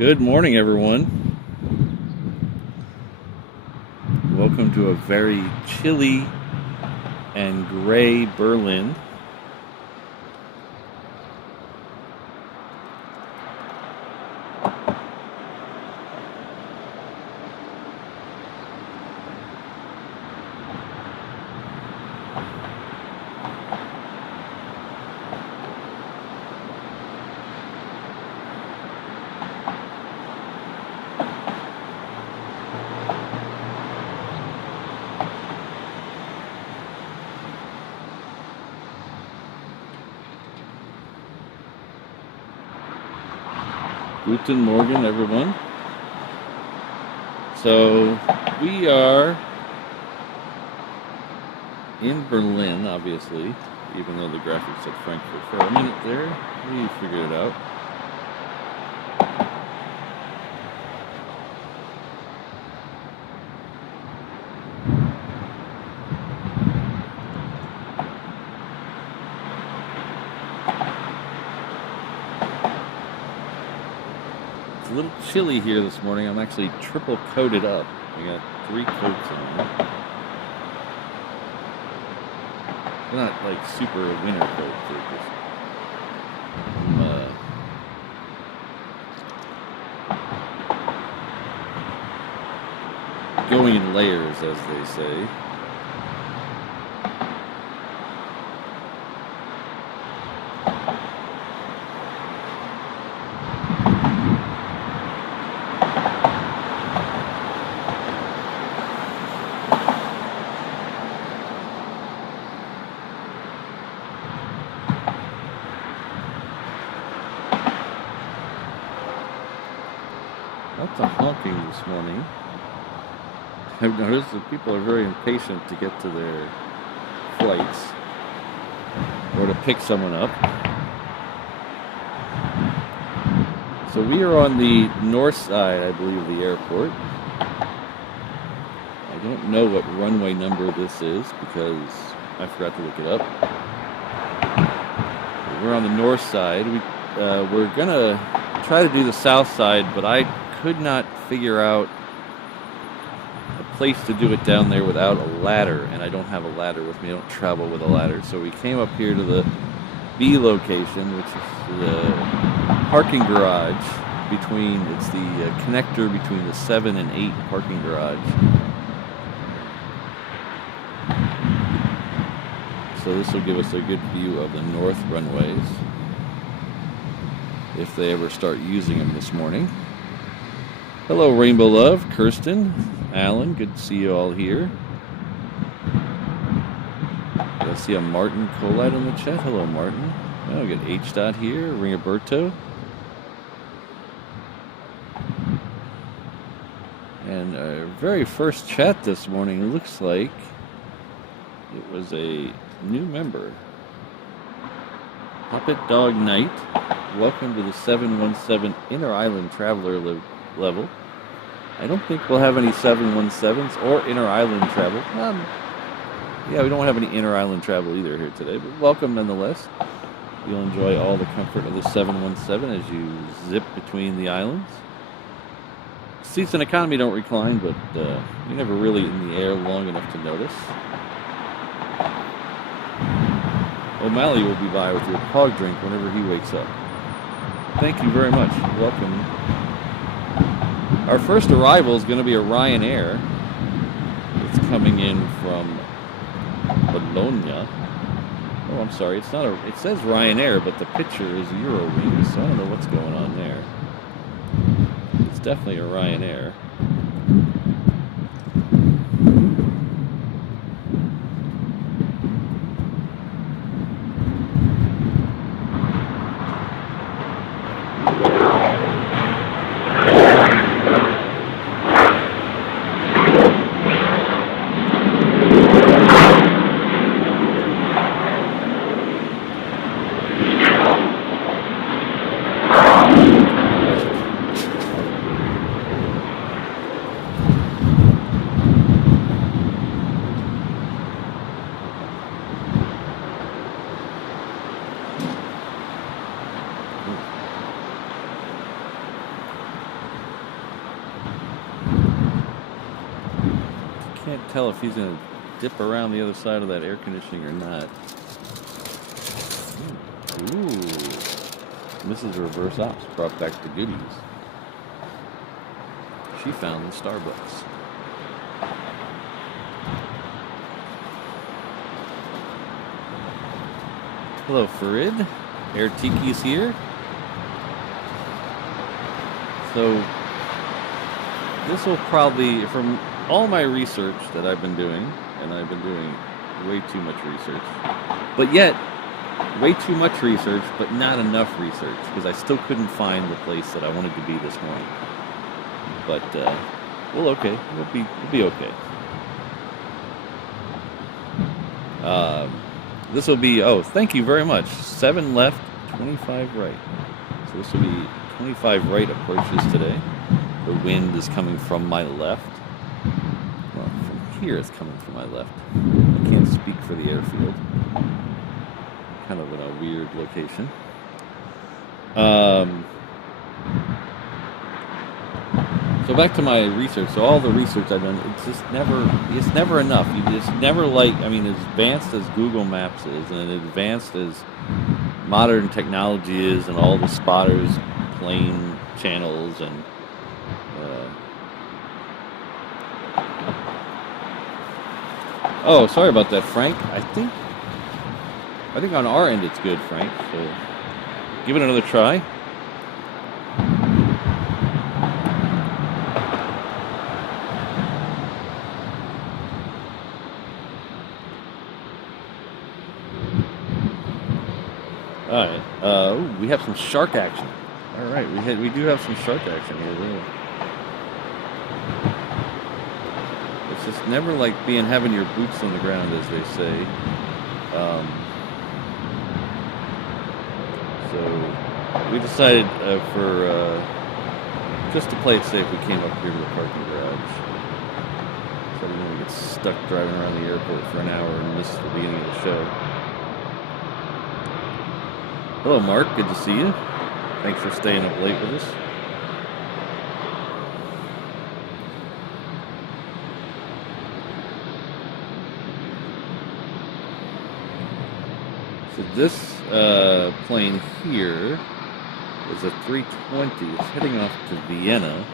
Good morning, everyone. Welcome to a very chilly and gray Berlin. Guten Morgen, everyone. So we are in Berlin, obviously, even though the graphics said Frankfurt for a minute there. We figured it out. A little chilly here this morning. I'm actually triple coated up. I got 3 coats on. They're not like super winter coats. They're just going in layers, as they say. Lots of honking this morning. I've noticed that people are very impatient to get to their flights or to pick someone up. So we are on the north side, I believe, of the airport. I don't know what runway number this is because I forgot to look it up. We're on the north side. We're gonna try to do the south side, but I could not figure out a place to do it down there without a ladder, and I don't have a ladder with me. I don't travel with a ladder. So we came up here to the B location, which is the parking garage it's the connector between the 7 and 8 parking garage. So this will give us a good view of the north runways if they ever start using them this morning. Hello, Rainbow Love, Kirsten, Alan, good to see you all here. I see a Martin Colite in the chat. Hello, Martin. Oh, we got H. Dot here, Ringoberto. And our very first chat this morning looks like it was a new member. Puppet Dog Knight, welcome to the 717 Inner Island Traveler level. I don't think we'll have any 717s or inner island travel. Yeah, we don't have any inner island travel either here today, but welcome nonetheless. You'll enjoy all the comfort of the 717 as you zip between the islands. Seats in economy don't recline, but you're never really in the air long enough to notice. O'Malley will be by with your pog drink whenever he wakes up. Thank you very much. Welcome. Our first arrival is going to be a Ryanair. It's coming in from Bologna. Oh, I'm sorry. It's not it says Ryanair, but the picture is Eurowings, so I don't know what's going on there. It's definitely a Ryanair. can't tell if he's going to dip around the other side of that air conditioning or not. Ooh. Mrs. Reverse Ops brought back the goodies. She found the Starbucks. Hello, Farid. Air Tiki's here. So, this will probably, from all my research that I've been doing, and I've been doing way too much research, but yet, way too much research, but not enough research, because I still couldn't find the place that I wanted to be this morning. But, well, okay. We'll be okay. This will be, thank you very much. 7 left, 25 right. So this will be 25 right approaches today. The wind is coming from my left. Well, from here it's coming from my left. I can't speak for the airfield. Kind of in a weird location. So back to my research. So all the research I've done, it's never enough. You just never as advanced as Google Maps is, and advanced as modern technology is, and all the spotters, plane channels, and sorry about that, Frank. I think on our end it's good, Frank. So give it another try. All right. We have some shark action. All right, we do have some shark action here. Really. It's just never like having your boots on the ground, as they say. So we decided for just to play it safe, we came up here to the parking garage. So we didn't get stuck driving around the airport for an hour and miss the beginning of the show. Hello, Mark. Good to see you. Thanks for staying up late with us. So this plane here is a 320. It's heading off to Vienna.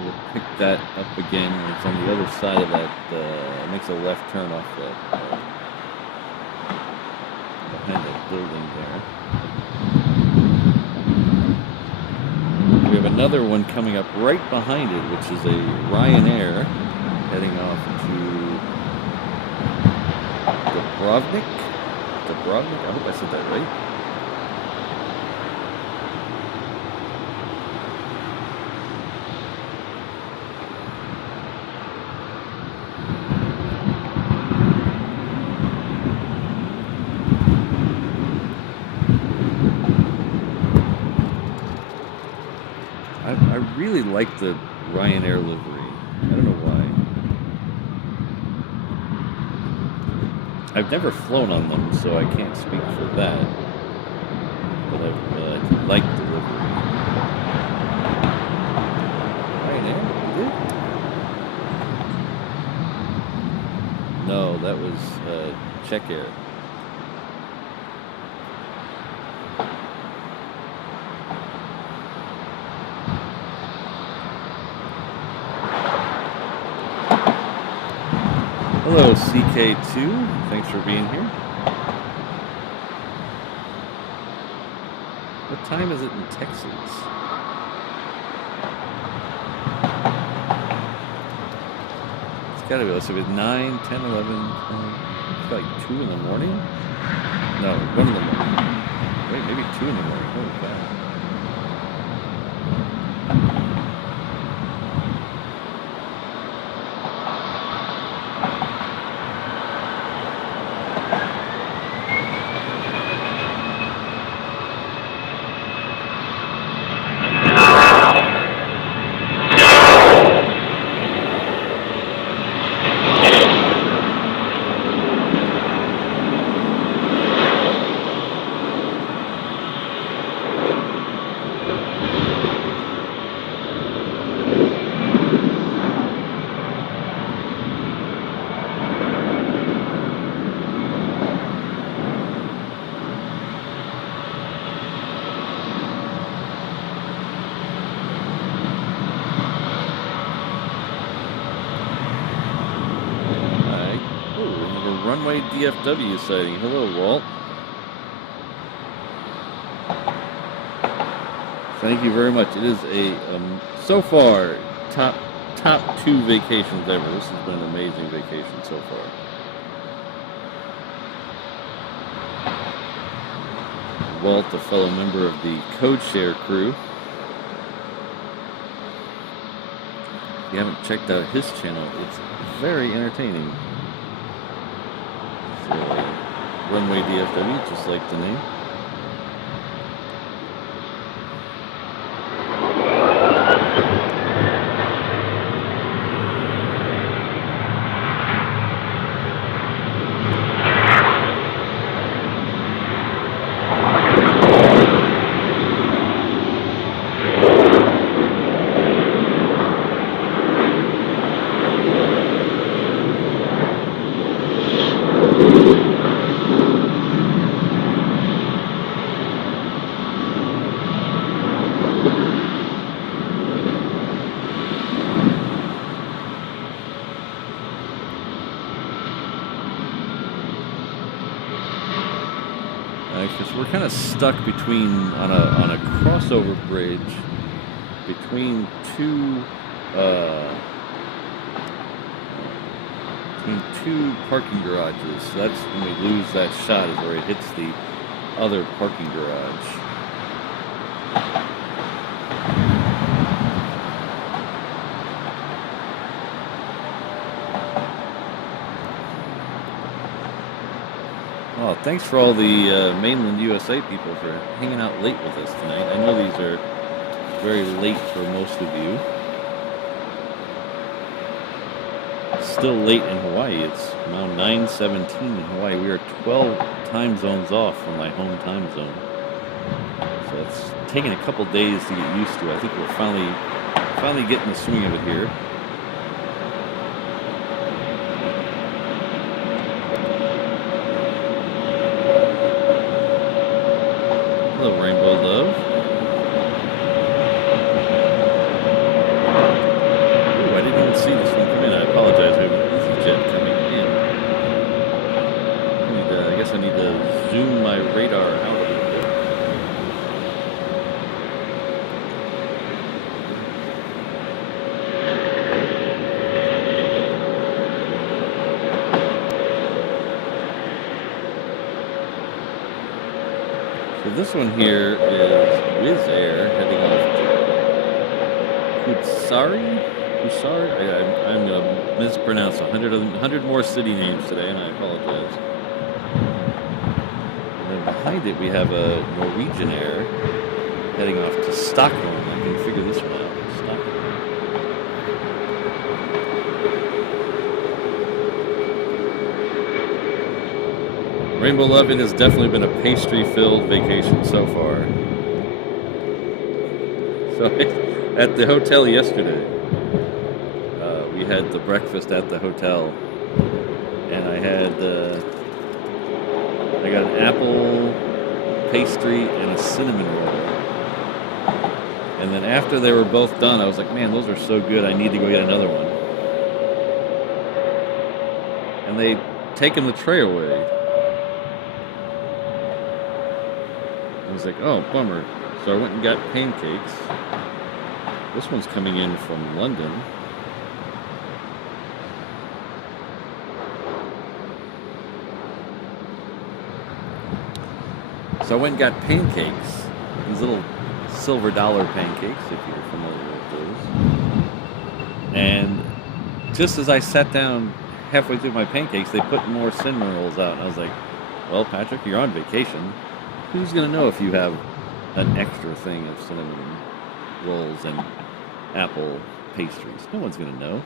We'll pick that up again. It's on the other side of that. It makes a left turn off that behind that building there. We have another one coming up right behind it, which is a Ryanair heading off to Dubrovnik. I hope I said that right. I really like the Ryanair livery. I don't know why. I've never flown on them, so I can't speak for that. But I've liked the livery. Ryanair? You did? No, that was Czech Air. Hello, CK2. Thanks for being here. What time is it in Texas? It's got to be, so it's 9, 10, 11, 12. It's like 2 in the morning? No, 1 in the morning. Wait, maybe 2 in the morning. Holy cow. Runway DFW sighting. Hello, Walt. Thank you very much. It is a, so far, top 2 vacations ever. This has been an amazing vacation so far. Walt, a fellow member of the Code Share crew. If you haven't checked out his channel, it's very entertaining. So, Runway DFW, just like the name. We're kind of stuck between on a crossover bridge between two parking garages. So that's when we lose that shot, is where it hits the other parking garage. Oh, thanks for all the mainland USA people for hanging out late with us tonight. I know these are very late for most of you. Still late in Hawaii. It's now 9:17 in Hawaii. We are 12 time zones off from my home time zone. So it's taken a couple days to get used to. I think we're finally getting the swing of it here. Rainbow Love. Ooh, I didn't even see this one come in. I apologize. We have an EasyJet coming in. I guess I need to zoom my radar out a little bit. So this one here is Wizz Air heading off to Kutsari? I'm going to mispronounce 100 more city names today, and I apologize. And then behind it we have a Norwegian Air heading off to Stockholm. I can figure this one out. Stockholm. Rainbow Love, it has definitely been a pastry-filled vacation so far. So at the hotel yesterday, we had the breakfast at the hotel, and I got an apple pastry and a cinnamon roll. And then after they were both done, I was like, man, those are so good, I need to go get another one. And they'd taken the tray away. I was like, oh, bummer. So I went and got pancakes. This one's coming in from London. So I went and got pancakes. These little silver dollar pancakes, if you're familiar with those. And just as I sat down halfway through my pancakes, they put more cinnamon rolls out. And I was like, well, Patrick, you're on vacation. Who's going to know if you have an extra thing of cinnamon rolls and apple pastries? No one's going to know.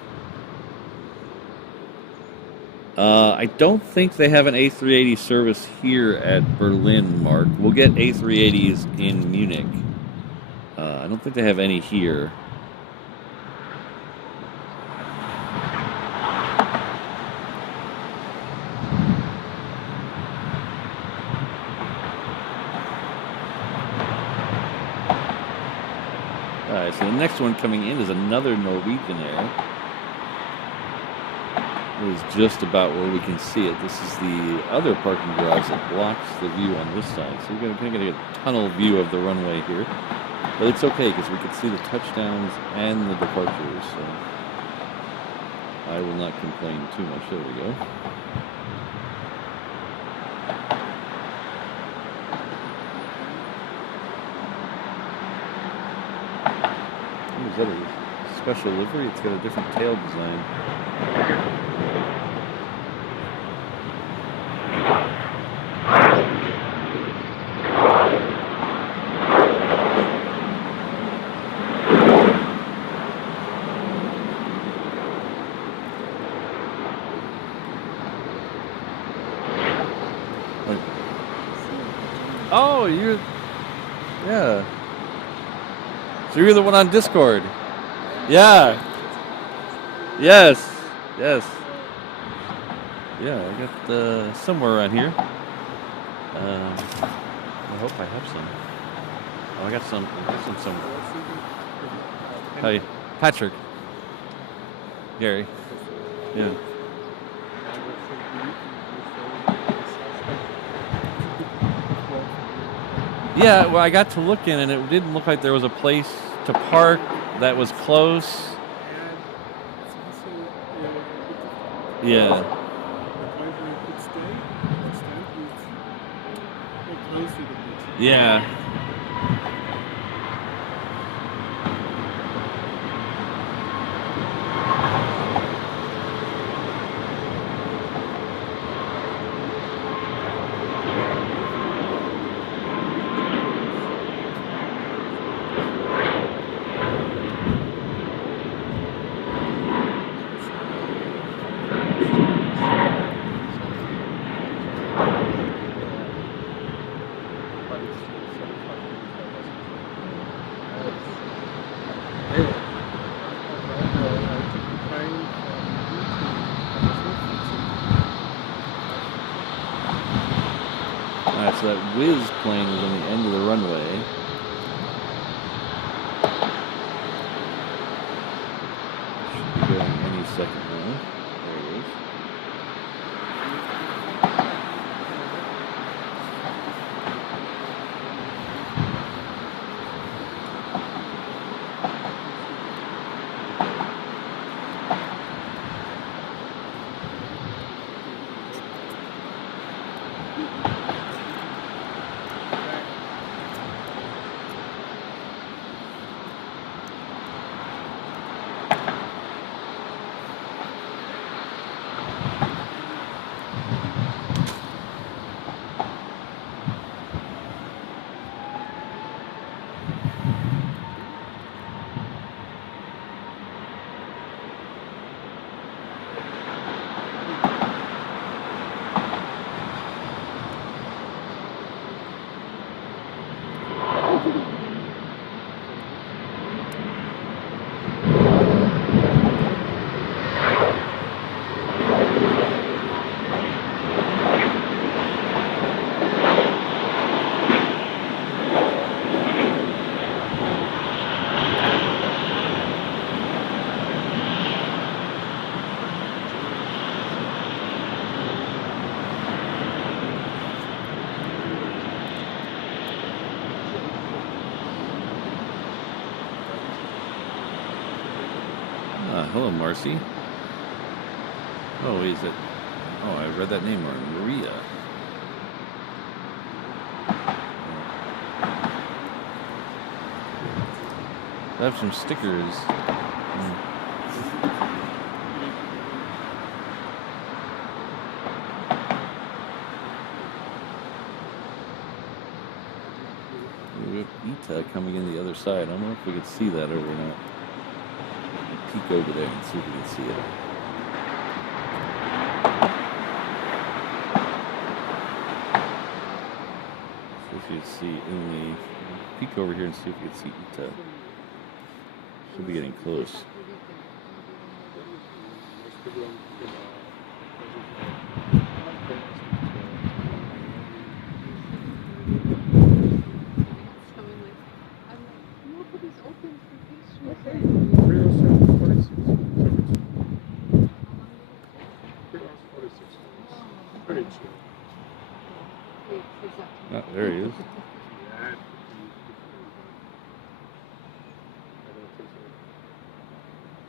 I don't think they have an A380 service here at Berlin, Mark. We'll get A380s in Munich. I don't think they have any here. Alright, so the next one coming in is another Norwegian Air. is just about where we can see it. This is the other parking garage that blocks the view on this side. So we're going to get a tunnel view of the runway here. But it's okay because we can see the touchdowns and the departures. So I will not complain too much. There we go. Is that a special livery? It's got a different tail design. Oh, yeah. So you're the one on Discord. Yeah. Yes. Yeah, I got somewhere around here. I hope I have some. Oh, I got some somewhere. Hi, Patrick. Gary. Yeah. Yeah, well, I got to look in, and it didn't look like there was a place to park that was close. Yeah. Yeah. So that whiz plane is on the end of the runway. Should be going any second now. There it is. Hello, Marcy. Oh, is it? Oh, I read that name wrong. Maria. I have some stickers. We have Ita coming in the other side. I don't know if we could see that over or not. Peek over there and see if we can see it. So if you can see in the peek over here and see if we can see Ita. Should be getting close.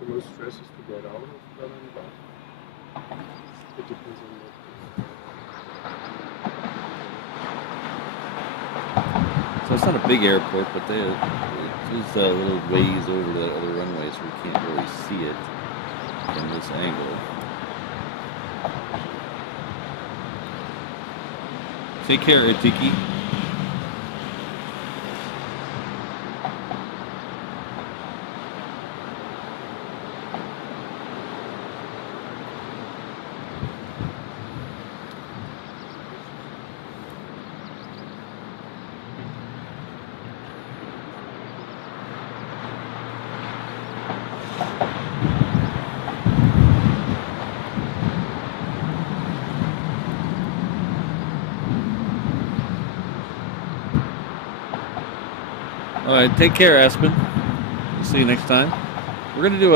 The most stress is to get out of Berlin, but it depends on what. So it's not a big airport, but it is a little ways over that other runway, so we can't really see it from this angle. Take care, Itiki. All right, take care, Aspen. We'll see you next time. We're going to do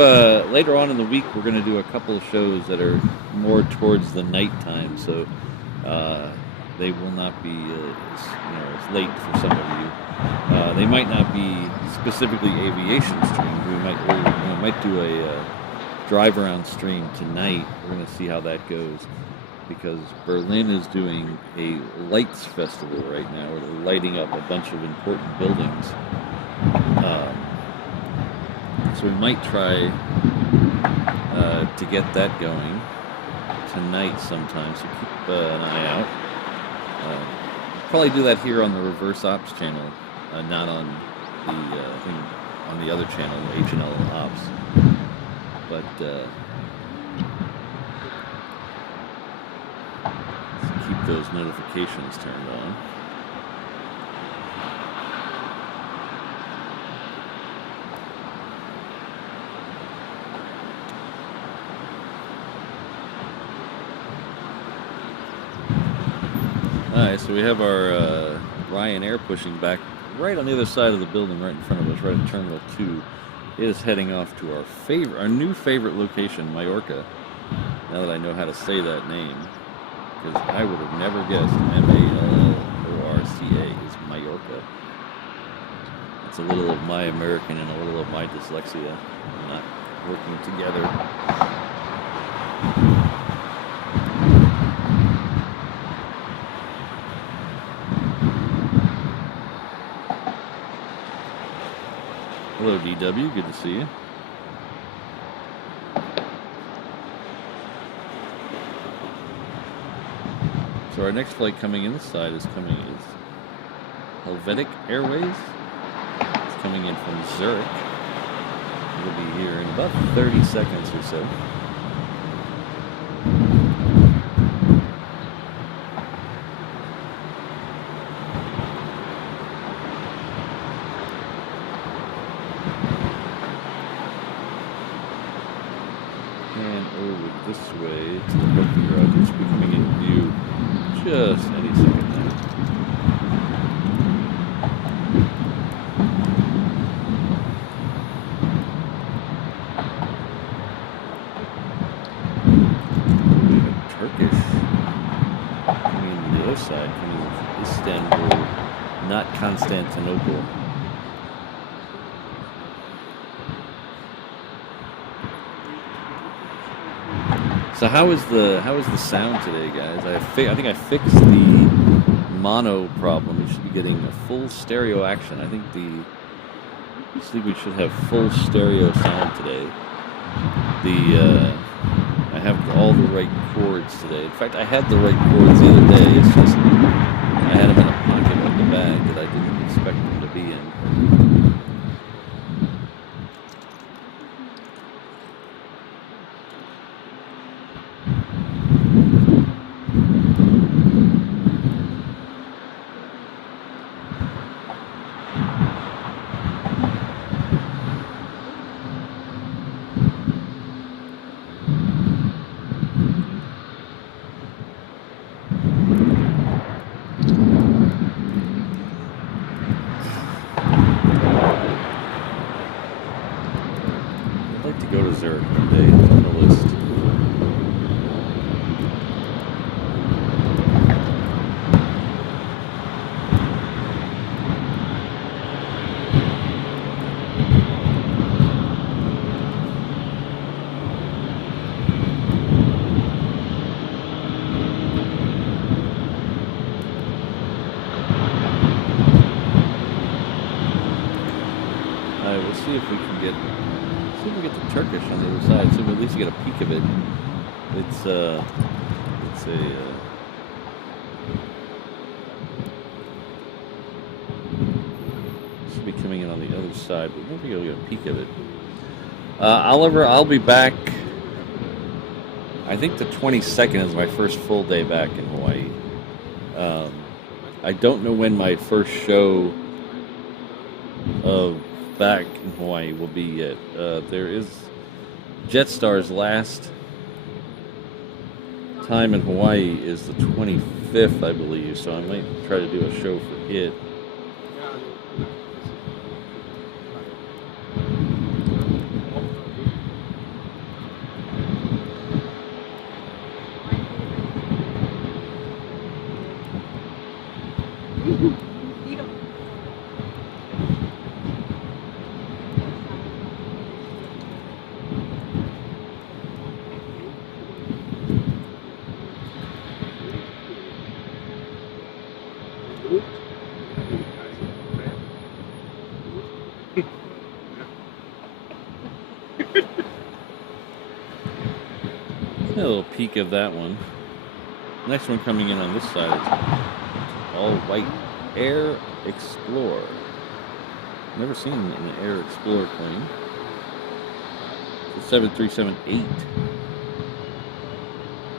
later on in the week, we're going to do a couple of shows that are more towards the nighttime, so they will not be as late for some of you. They might not be specifically aviation streams. We might do a drive around stream tonight. We're going to see how that goes, because Berlin is doing a lights festival right now, where they're lighting up a bunch of important buildings. So we might try to get that going tonight sometime, so keep an eye out. Probably do that here on the Reverse Ops channel, not on the thing on the other channel, H&L Ops. But keep those notifications turned on. Alright, so we have our Ryanair pushing back right on the other side of the building, right in front of us, right at Terminal 2. It is heading off to our new favorite location, Mallorca. Now that I know how to say that name, because I would have never guessed Mallorca is Mallorca. It's a little of my American and a little of my dyslexia not working together. Hello, DW. Good to see you. So our next flight coming in this side is Helvetic Airways. It's coming in from Zurich. We'll be here in about 30 seconds or so. This way to the parking garage, which will be coming in view just any second now. We have Turkish coming in the other side, coming from Istanbul, not Constantinople. So how is the sound today, guys? I think I fixed the mono problem. We should be getting a full stereo action. I think we should have full stereo sound today. I have all the right chords today. In fact, I had the right chords the other day. It's just I had them in a pocket of the bag that I didn't expect them to be in. See if we get the Turkish on the other side. See if we at least get a peek of it. It's a should be coming in on the other side, but maybe you'll get a peek of it. Oliver, I'll be back. I think the 22nd is my first full day back in Hawaii. I don't know when my first show of back in Hawaii will be yet. There is Jetstar's last time in Hawaii is the 25th, I believe, so I might try to do a show for it. A little peek of that one. Next one coming in on this side is all white Air Explorer. Never seen an Air Explorer plane. It's a 7378.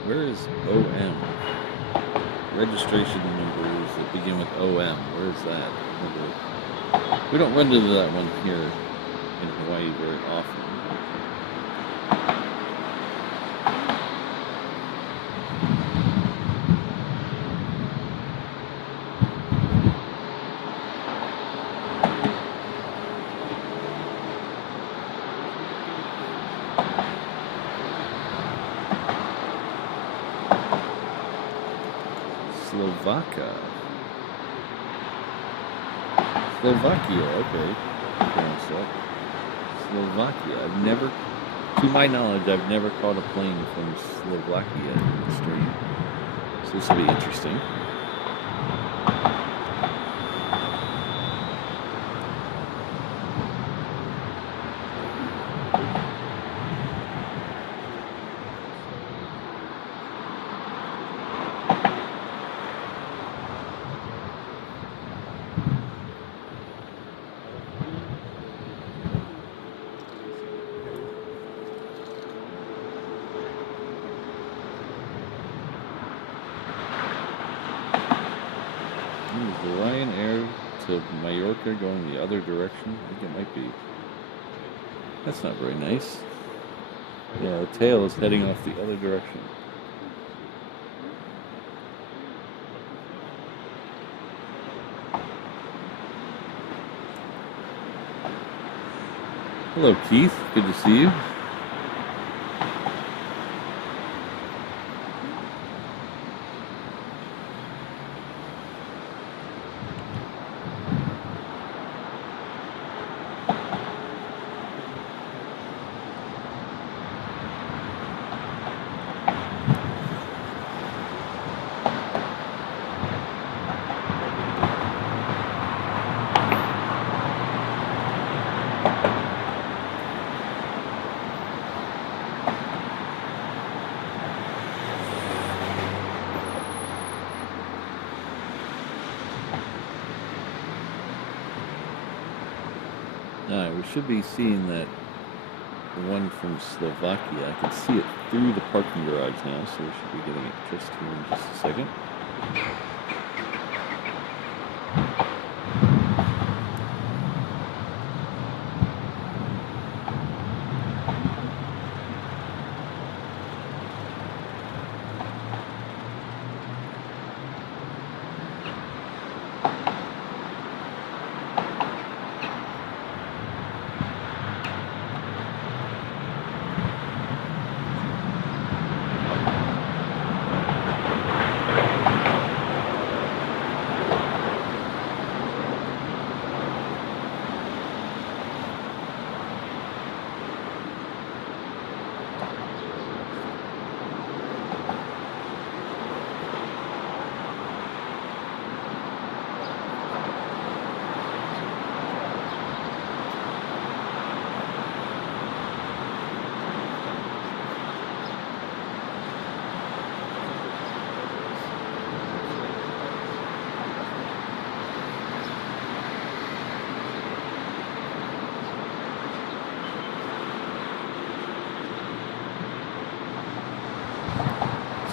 Where is OM? Registration numbers that begin with OM. Where is that? We don't run into that one here in Hawaii very often. Slovakia, okay. Slovakia. I've never, to my knowledge, I've never caught a plane from Slovakia in the stream. So this will be interesting. To Mallorca going the other direction. I think it might be. That's not very nice. Yeah, the tail is heading off the other direction. Hello, Keith. Good to see you. We should be seeing that one from Slovakia. I can see it through the parking garage now, so we should be getting it just here in just a second.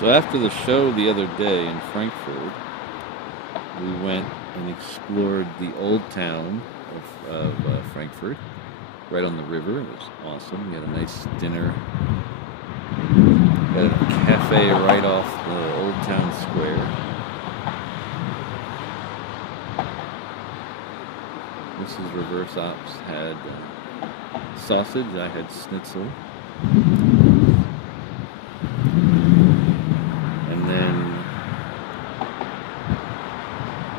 So after the show the other day in Frankfurt, we went and explored the old town of Frankfurt, right on the river. It was awesome. We had a nice dinner. We had a cafe right off the old town square. Mrs. Reverse Ops had sausage. I had schnitzel. And then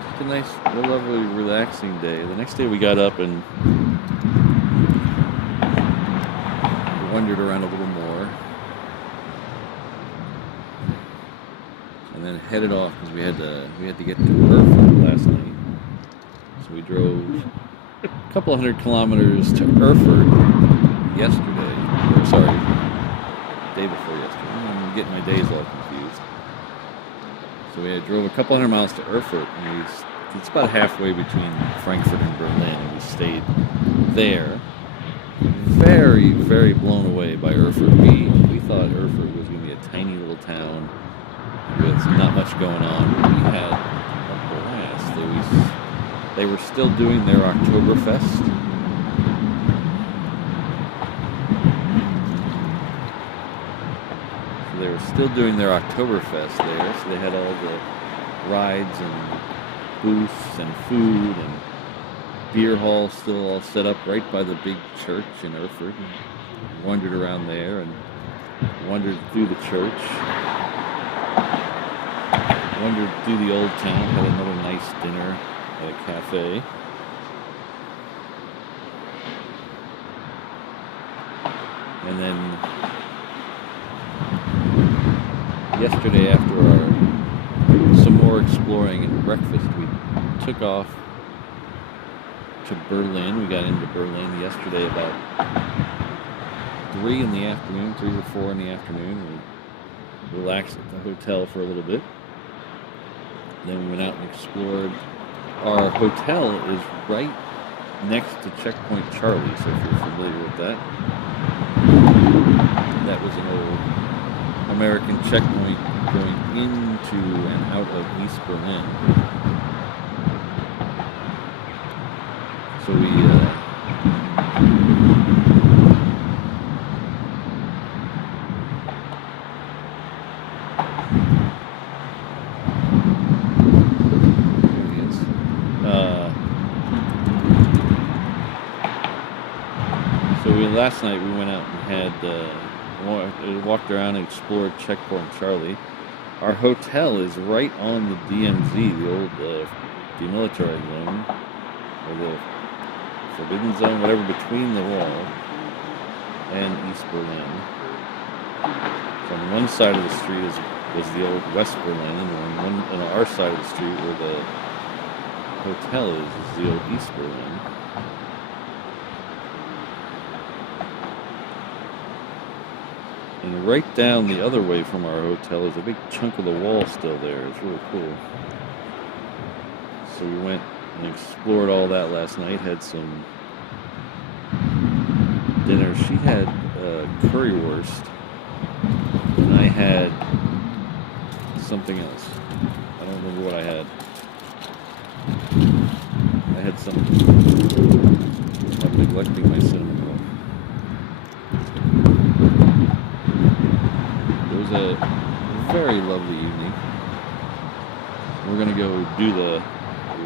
just a nice, lovely, relaxing day. The next day we got up and wandered around a little more. And then headed off because we had to get to Erfurt last night. So we drove a couple 100 kilometers to Erfurt yesterday. Day before yesterday. I'm getting my days all confused. So we drove a couple 100 miles to Erfurt, and it's about halfway between Frankfurt and Berlin, and we stayed there. Very, very blown away by Erfurt. We thought Erfurt was going to be a tiny little town with not much going on. We had a blast. They were still doing their Oktoberfest. So they were still doing their Oktoberfest there. So they had all the rides and booths and food and beer hall still all set up right by the big church in Erfurt. And wandered around there and wandered through the church. Wandered through the old town. Had another nice dinner at a cafe. And then yesterday, after some more exploring and breakfast, we took off to Berlin. We got into Berlin yesterday about 3 in the afternoon, 3 or 4 in the afternoon. We relaxed at the hotel for a little bit. Then we went out and explored. Our hotel is right next to Checkpoint Charlie, so if you're familiar with that. That was an old American checkpoint going into and out of East Berlin. So we last night we went out and had walked around and explored Checkpoint Charlie. Our hotel is right on the DMZ, the old demilitarized zone, or the forbidden zone, whatever, between the wall and East Berlin. So on one side of the street was the old West Berlin, and on our side of the street where the hotel is the old East Berlin. And right down the other way from our hotel is a big chunk of the wall still there. It's really cool. So we went and explored all that last night. Had some dinner. She had currywurst, and I had something else. I don't remember what I had. I had something. I'm neglecting my cinnamon roll. It was a very lovely evening. We're going to go do the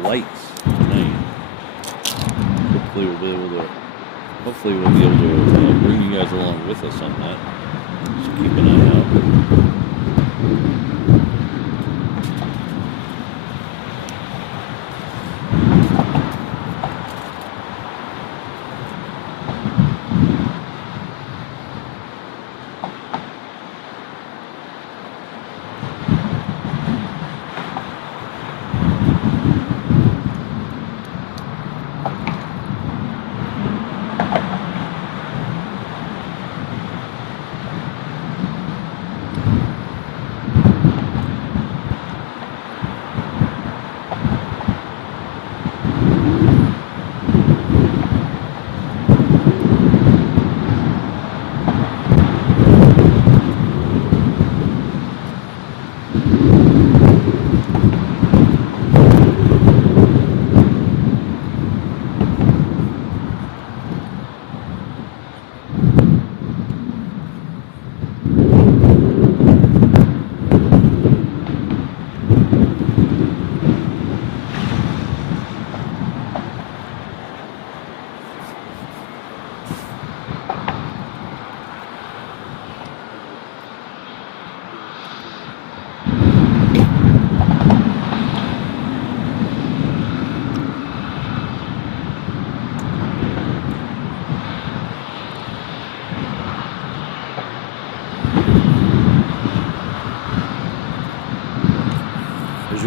lights tonight. Hopefully we'll be able to bring you guys along with us on that. So keep an eye out.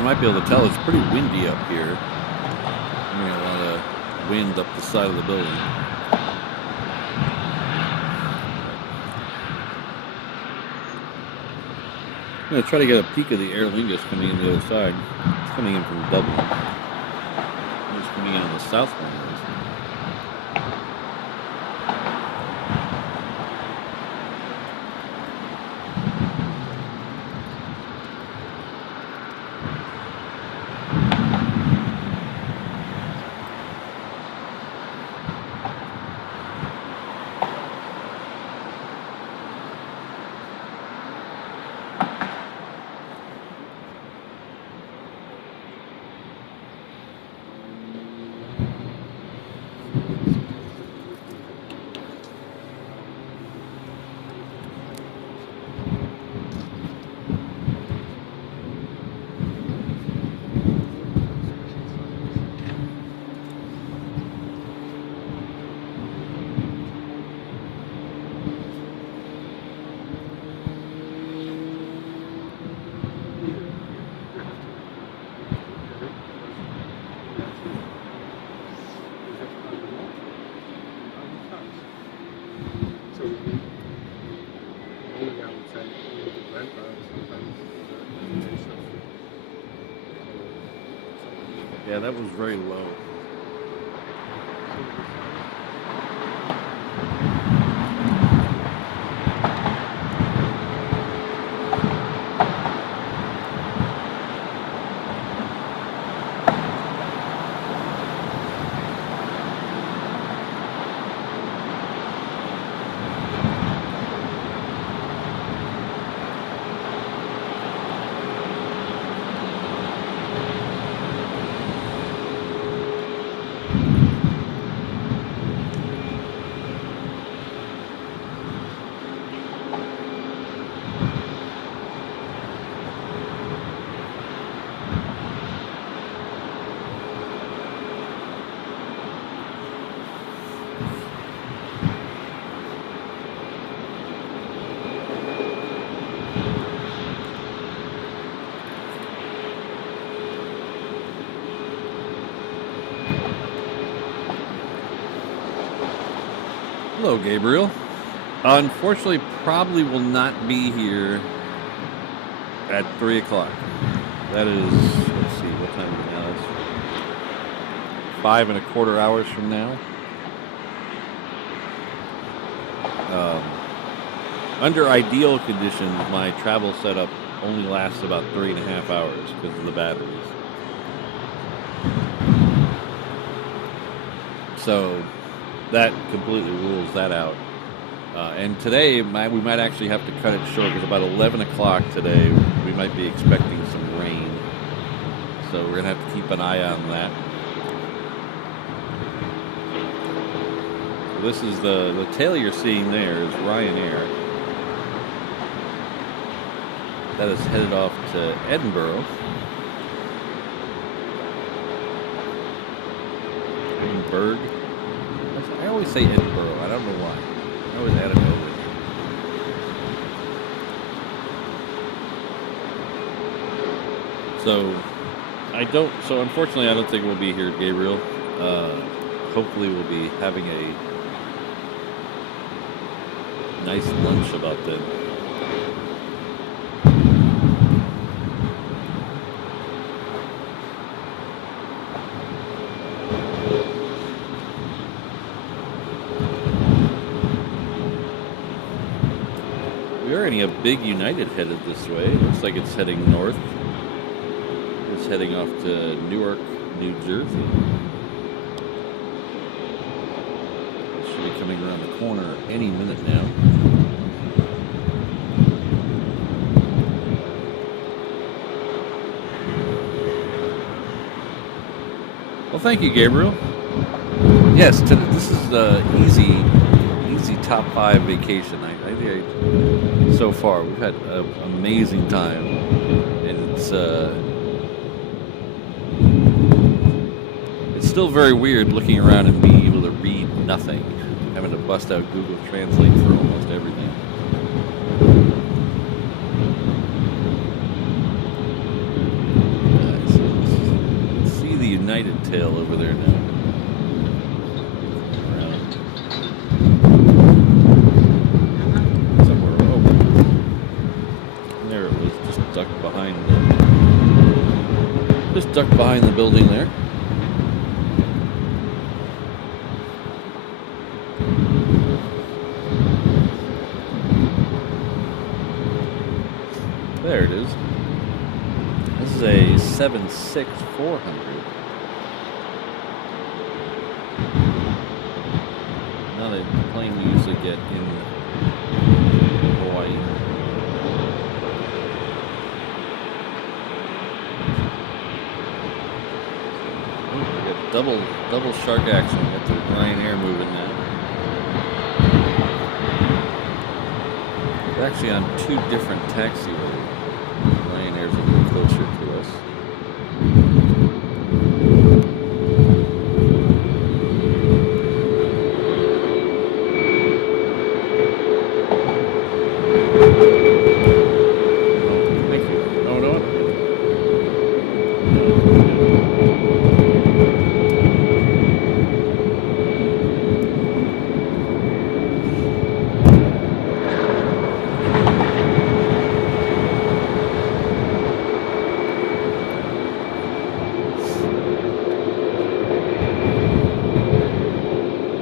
you might be able to tell, it's pretty windy up here. A lot of wind up the side of the building. I'm going to try to get a peek of the Aer Lingus coming in the other side. It's coming in from Dublin. It's coming in on the southbound. Yeah, that was very low. Hello, Gabriel. Unfortunately, probably will not be here at 3 o'clock. That is, let's see, what time is it now? It's 5.25 hours from now. Under ideal conditions, my travel setup only lasts about 3.5 hours because of the batteries. So that completely rules that out. And today, we might actually have to cut it short because about 11 o'clock today, we might be expecting some rain. So we're going to have to keep an eye on that. So this is the tail you're seeing there is Ryanair. That is headed off to Edinburgh. Edinburgh. I always say Edinburgh. I don't know why. I always add it over. So unfortunately, I don't think we'll be here, Gabriel. Hopefully, we'll be having a nice lunch about then. We're already a big United headed this way. Looks like it's heading north. It's heading off to Newark, New Jersey. It should be coming around the corner any minute now. Well, thank you, Gabriel. Yes, this is easy top 5 vacation. I think so far we've had an amazing time, and it's still very weird looking around and being able to read nothing, having to bust out Google Translate for almost everything. United tail over there now. Somewhere over. And there it was, just ducked behind the building there. There it is. This is a 76400. Not a plane we usually get in Hawaii. Oh, we got double shark action. We got the Ryanair moving now. We're actually on two different taxiways. Ryanair's a little closer to us. Thank you. No.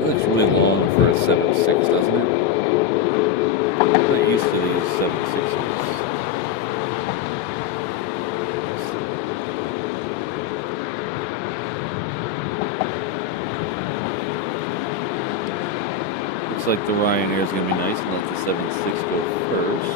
Looks really long for a 7.6, doesn't it? I'm not used to these 7.6s. Looks like the Ryanair is going to be nice and let the 7.6 go first.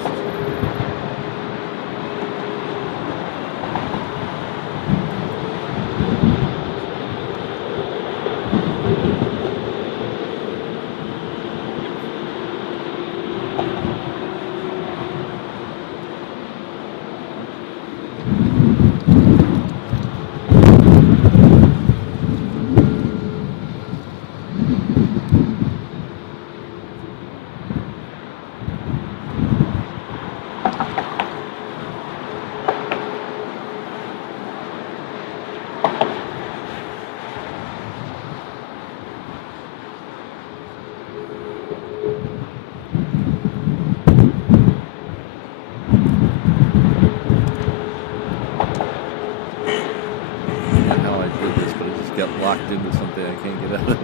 Got locked into something I can't get out of.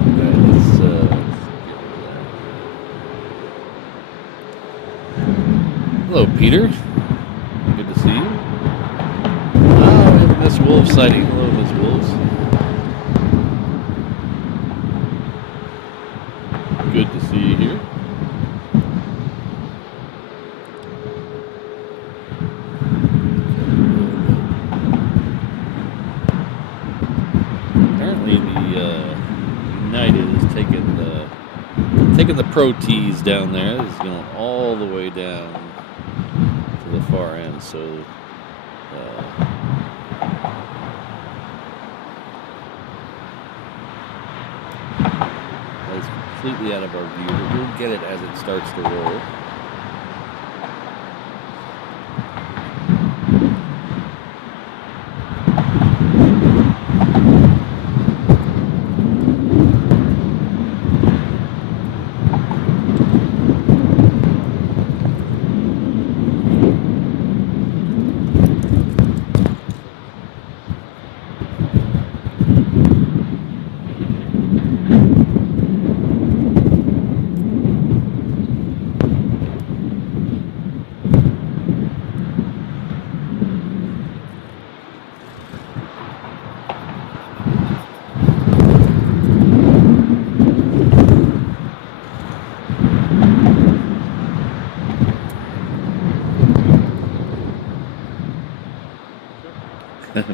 Alright, let's get rid of that. Hello, Peter. Good to see you. Oh, we have Miss Wolf sighting. Hello, Miss Wolves. Good to see you here. United is taking the Pro T's down there. This is going all the way down to the far end, so it's completely out of our view. We'll get it as it starts to roll.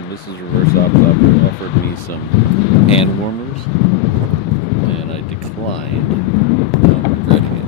Mrs. Reverse Ops Operator offered me some hand warmers, and I declined. Now I'm regretting it.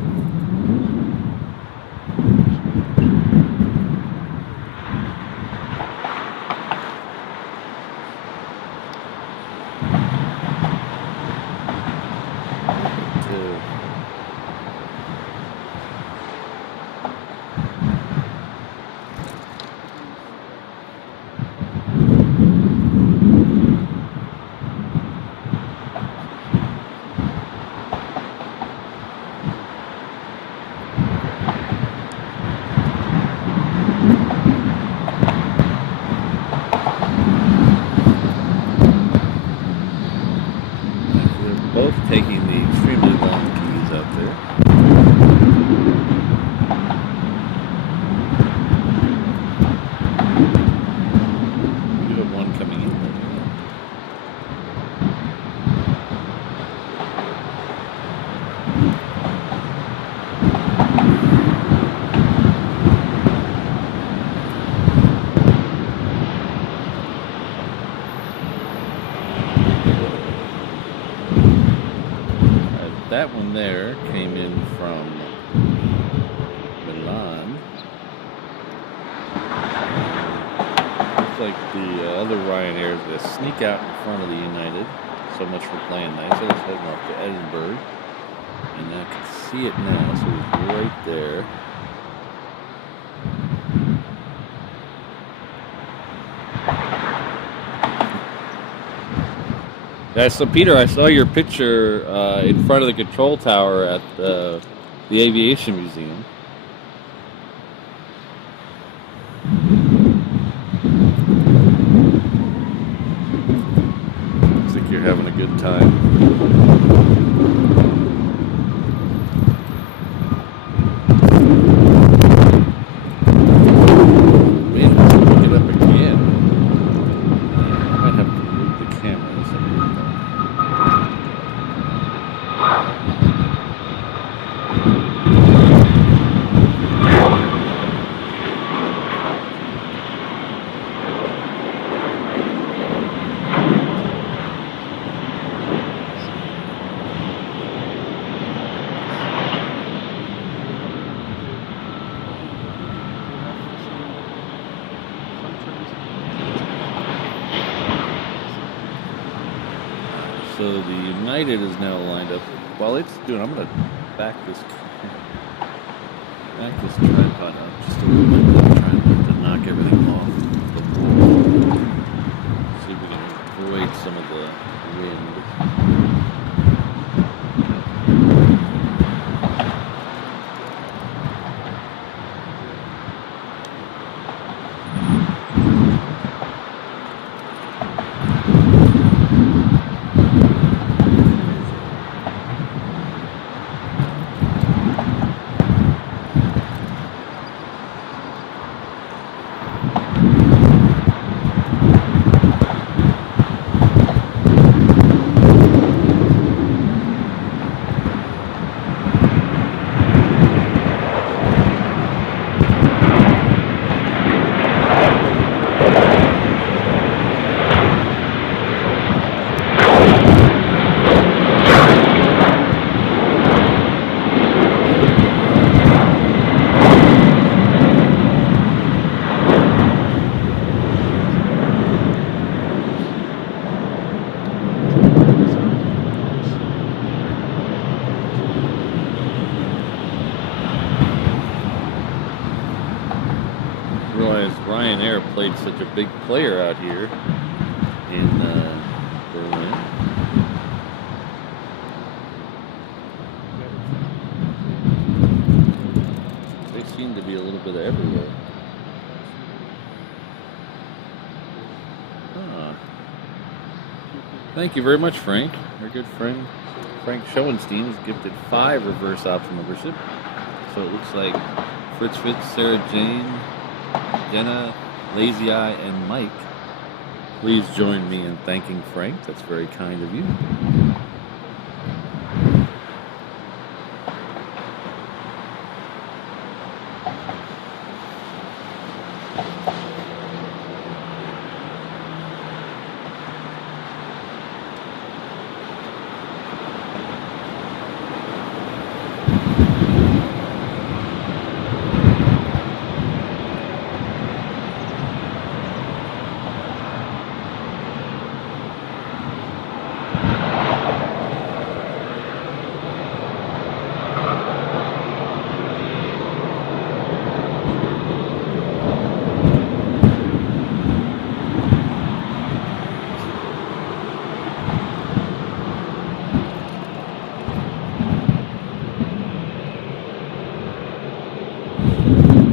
from Milan. Looks like the other Ryanair is going to sneak out in front of the United. So much for playing nice. So it's heading off to Edinburgh. And I can see it now, so it's right there. Yeah, so Peter, I saw your picture in front of the control tower at the Aviation Museum. Looks like you're having a good time. So the United is now lined up. While it's doing, I'm going to back this tripod up just a little bit, trying to knock everything off the wall. See if we can avoid some of the wind. Ryanair played such a big player out here in Berlin. They seem to be a little bit everywhere. Ah. Thank you very much, Frank. Our good friend Frank Schoenstein has gifted 5 reverse option membership. So it looks like Fritz Fitz, Sarah Jane, Jenna, Lazy Eye, and Mike. Please join me in thanking Frank. That's very kind of you.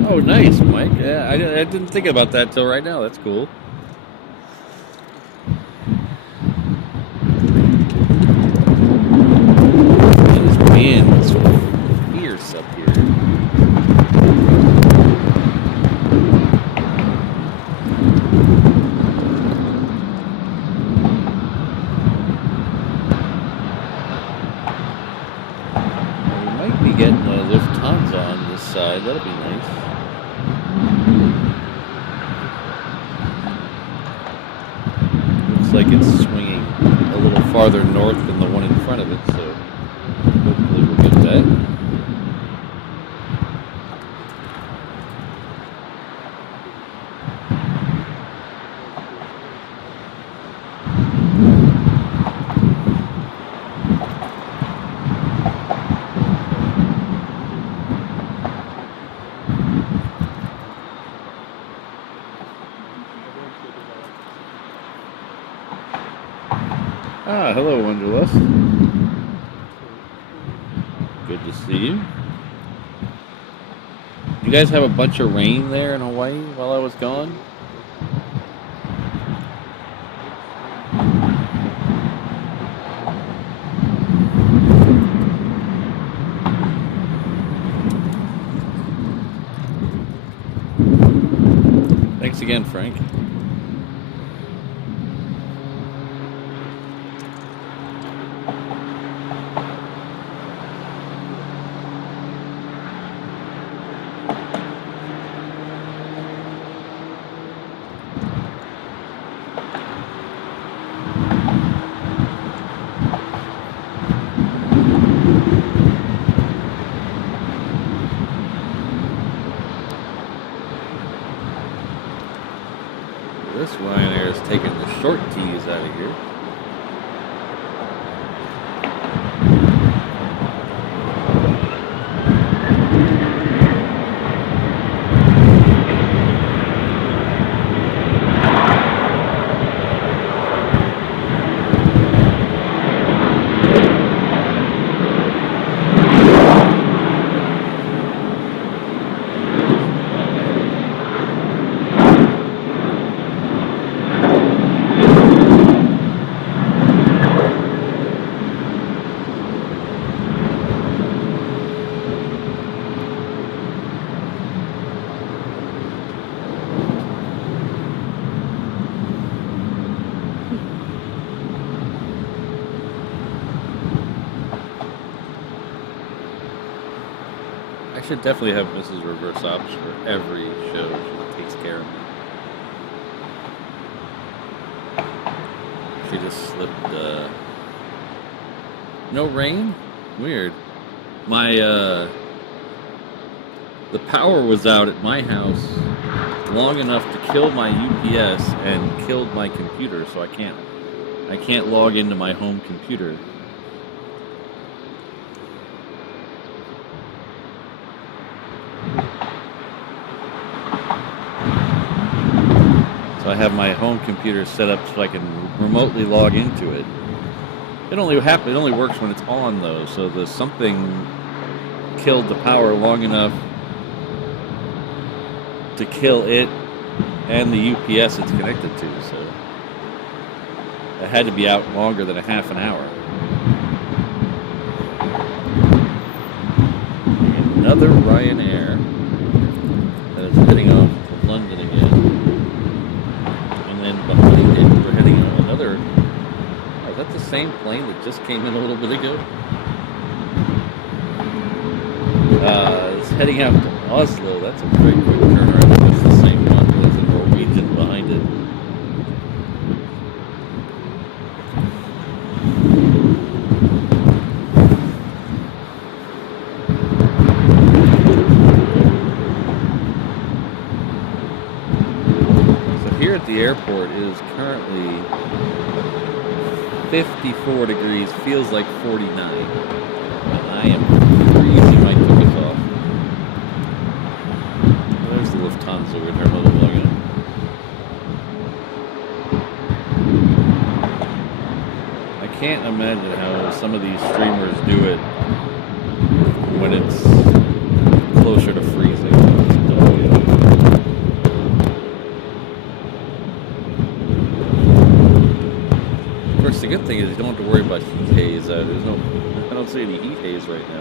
Oh, nice, Mike. Yeah, I didn't think about that till right now. That's cool. And this wind is fierce up here. We might be getting a Lufthansa on this side. That'll be nice. Looks like it's swinging a little farther north than the one in front of it, so hopefully we'll get that. Hello, Wanderlust. Good to see you. You guys have a bunch of rain there in Hawaii while I was gone? Thanks again, Frank. This Ryanair is taking the short tees out of here. I should definitely have Mrs. Reverse Ops for every show. She takes care of me. She just slipped, no rain? Weird. My, the power was out at my house long enough to kill my UPS and killed my computer, so I can't log into my home computer. So I have my home computer set up so I can remotely log into it. It only works when it's on though, so the something killed the power long enough to kill it and the UPS it's connected to, so it had to be out longer than a half an hour. Another Ryanair that is heading off to London again. And then behind it, we're heading on another. Oh, is that the same plane that just came in a little bit ago? It's heading out to Oslo. That's a very quick turnaround. That's the same one with the Norwegian behind it. Here at the airport it is currently 54 degrees, feels like 49. And I am freezing my tickets off. There's the Lufthansa with their little logo. I can't imagine how some of these streamers do it when it's closer to freezing. The good thing is you don't have to worry about heat haze. I don't see any heat haze right now.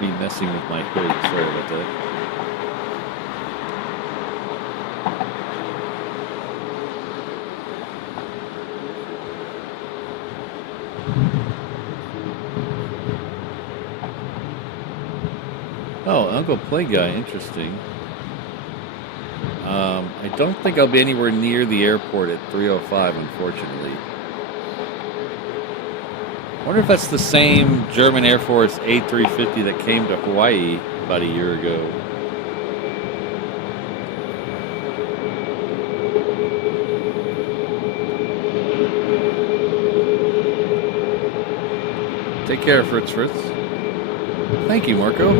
me messing with my hood. Sorry about that. Oh, Uncle Play Guy, interesting. I don't think I'll be anywhere near the airport at 3:05, unfortunately. I wonder if that's the same German Air Force A350 that came to Hawaii about a year ago. Take care, Fritz. Thank you, Marco.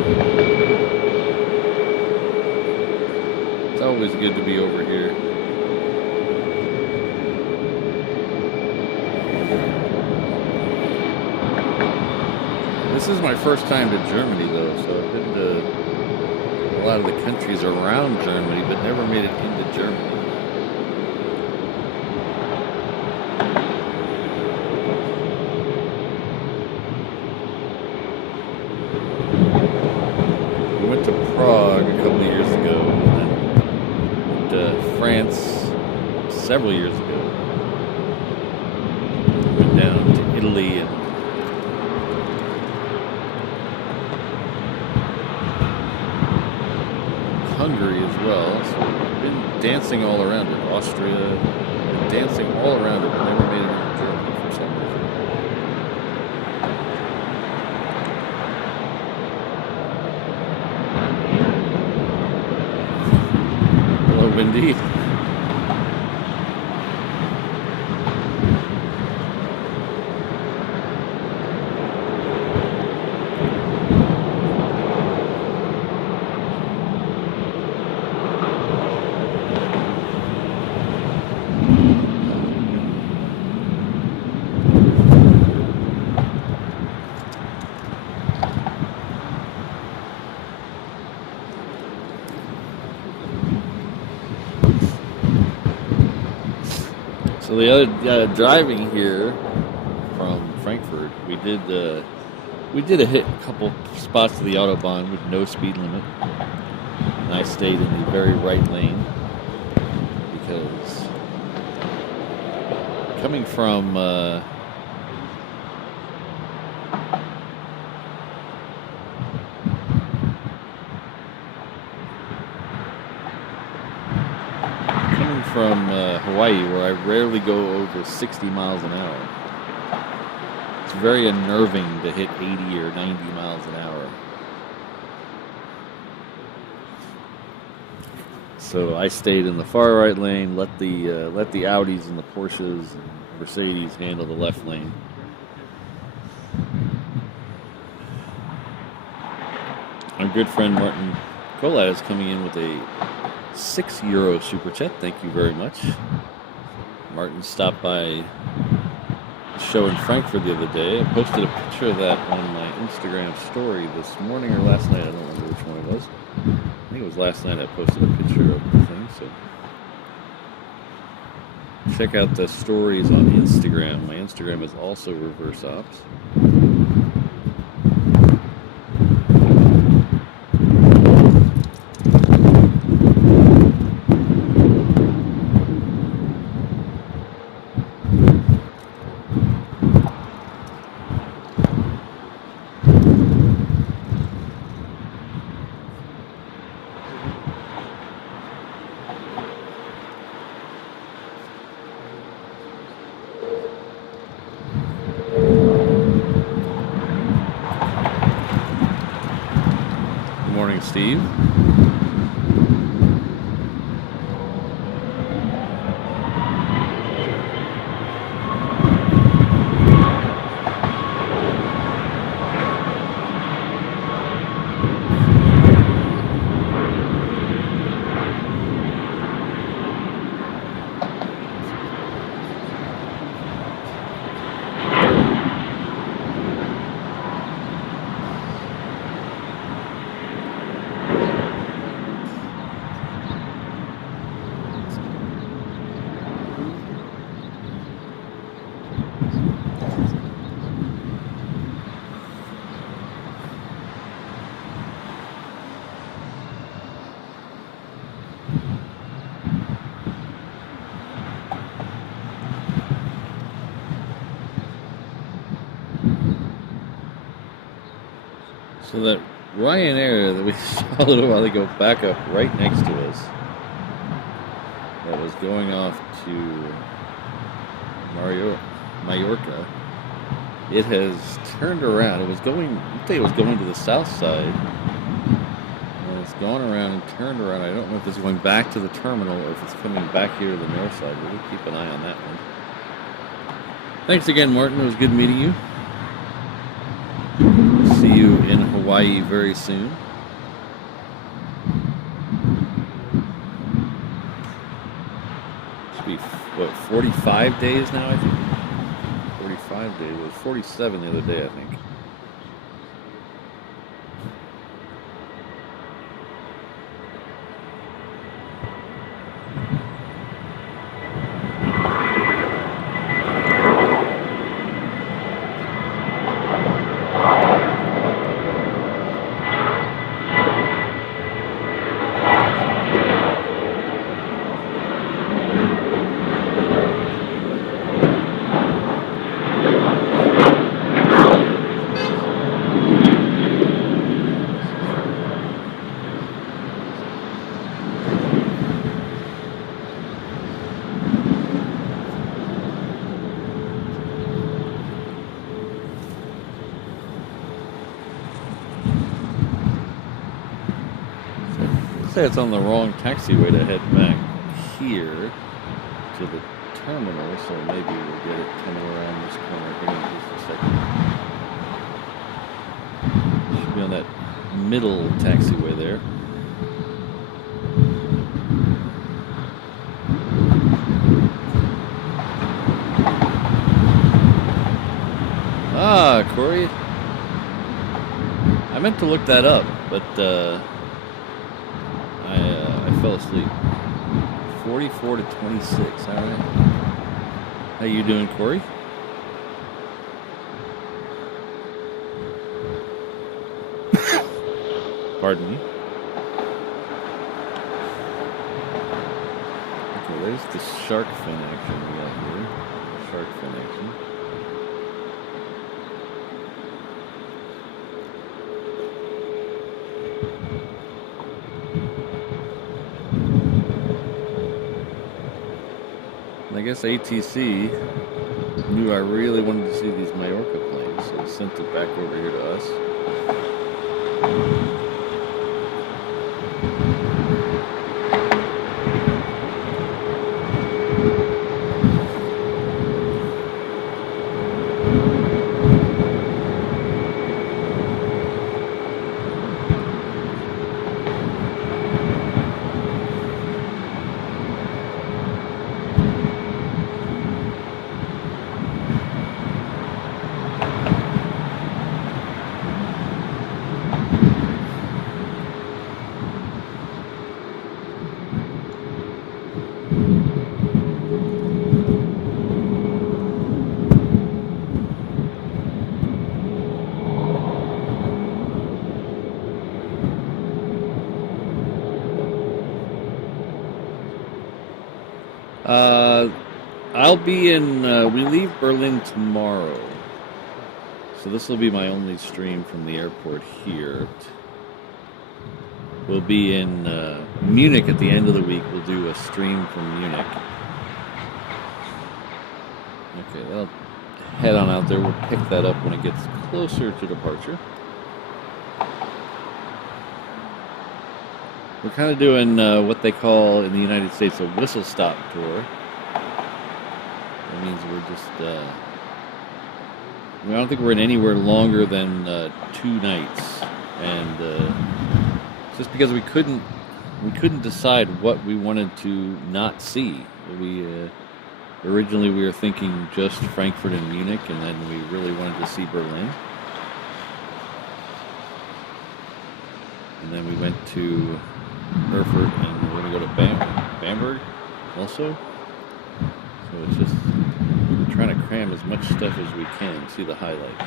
It's always good to be over here. This is my first time to Germany, though, so I've been to a lot of the countries around Germany, but never made it into Germany. We went to Prague a couple of years ago, and then went to France several years ago. Went down to Italy and Hungary as well, so I've been dancing all around it. Austria, dancing all around it, but never made it into Germany for some reason. Hello, Wendy. So the other driving here from Frankfurt, we did hit a couple spots of the Autobahn with no speed limit, and I stayed in the very right lane because coming from Hawaii, where I rarely go over 60 miles an hour. It's very unnerving to hit 80 or 90 miles an hour. So I stayed in the far right lane, let the Audis and the Porsches and Mercedes handle the left lane. Our good friend Martin Colad is coming in with a €6 super chat. Thank you very much. Martin stopped by the show in Frankfurt the other day. I posted a picture of that on my Instagram story this morning or last night. I don't remember which one it was. I think it was last night I posted a picture of the thing. So check out the stories on Instagram. My Instagram is also Reverse Ops. Steve. So that Ryanair that we saw a little while ago back up right next to us, that was going off to Mallorca, it has turned around. It was going, I think it was going to the south side, and it's gone around and turned around. I don't know if it's going back to the terminal or if it's coming back here to the north side. We'll keep an eye on that one. Thanks again, Martin. It was good meeting you. See you in Hawaii very soon. Should be, what, 45 days now, I think? 45 days. It was 47 the other day, I think. Say it's on the wrong taxiway to head back here to the terminal, so maybe we'll get it coming around this corner here in just a second. Should be on that middle taxiway there. Ah, Corey. I meant to look that up, but I fell asleep. 44 to 26. All right. How you doing, Corey? Pardon me. Okay, there's the shark fin action we got here. Shark fin action. I guess ATC knew I really wanted to see these Mallorca planes, so they sent it back over here to us. I'll be in, we leave Berlin tomorrow. So this will be my only stream from the airport here. We'll be in Munich at the end of the week. We'll do a stream from Munich. Okay, that'll head on out there. We'll pick that up when it gets closer to departure. We're kind of doing what they call in the United States a whistle stop tour. That means we're just, I don't think we're in anywhere longer than 2 nights. And just because we couldn't decide what we wanted to not see. Originally we were thinking just Frankfurt and Munich, and then we really wanted to see Berlin. And then we went to Erfurt, and we're going to go to Bamberg also. So it's just trying to cram as much stuff as we can, see the highlights.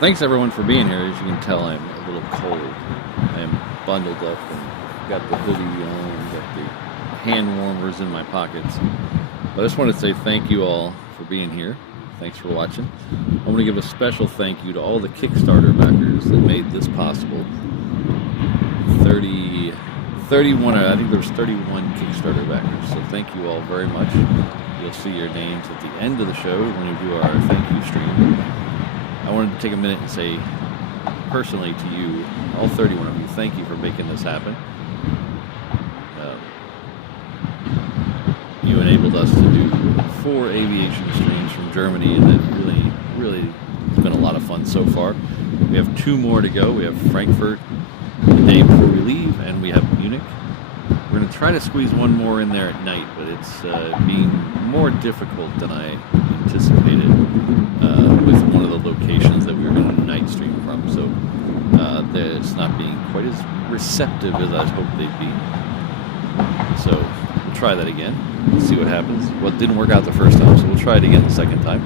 thanks everyone for being here. As you can tell, I'm a little cold. I am bundled up and got the hoodie on, got the hand warmers in my pockets. But I just want to say thank you all for being here. Thanks for watching. I want to give a special thank you to all the Kickstarter backers that made this possible. 31, I think there's 31 Kickstarter backers, so thank you all very much. You'll see your names at the end of the show when we do our thank you stream. I wanted to take a minute and say personally to you, all 31 of you, thank you for making this happen. You enabled us to do 4 aviation streams from Germany, and it really has been a lot of fun so far. We have 2 more to go. We have Frankfurt the day before we leave, and we have Munich. We're going to try to squeeze 1 more in there at night, but it's being more difficult than I anticipated with one of the locations that we were going to night stream from. So it's not being quite as receptive as I hoped they'd be. So we'll try that again. See what happens. Well, it didn't work out the first time, so we'll try it again the second time.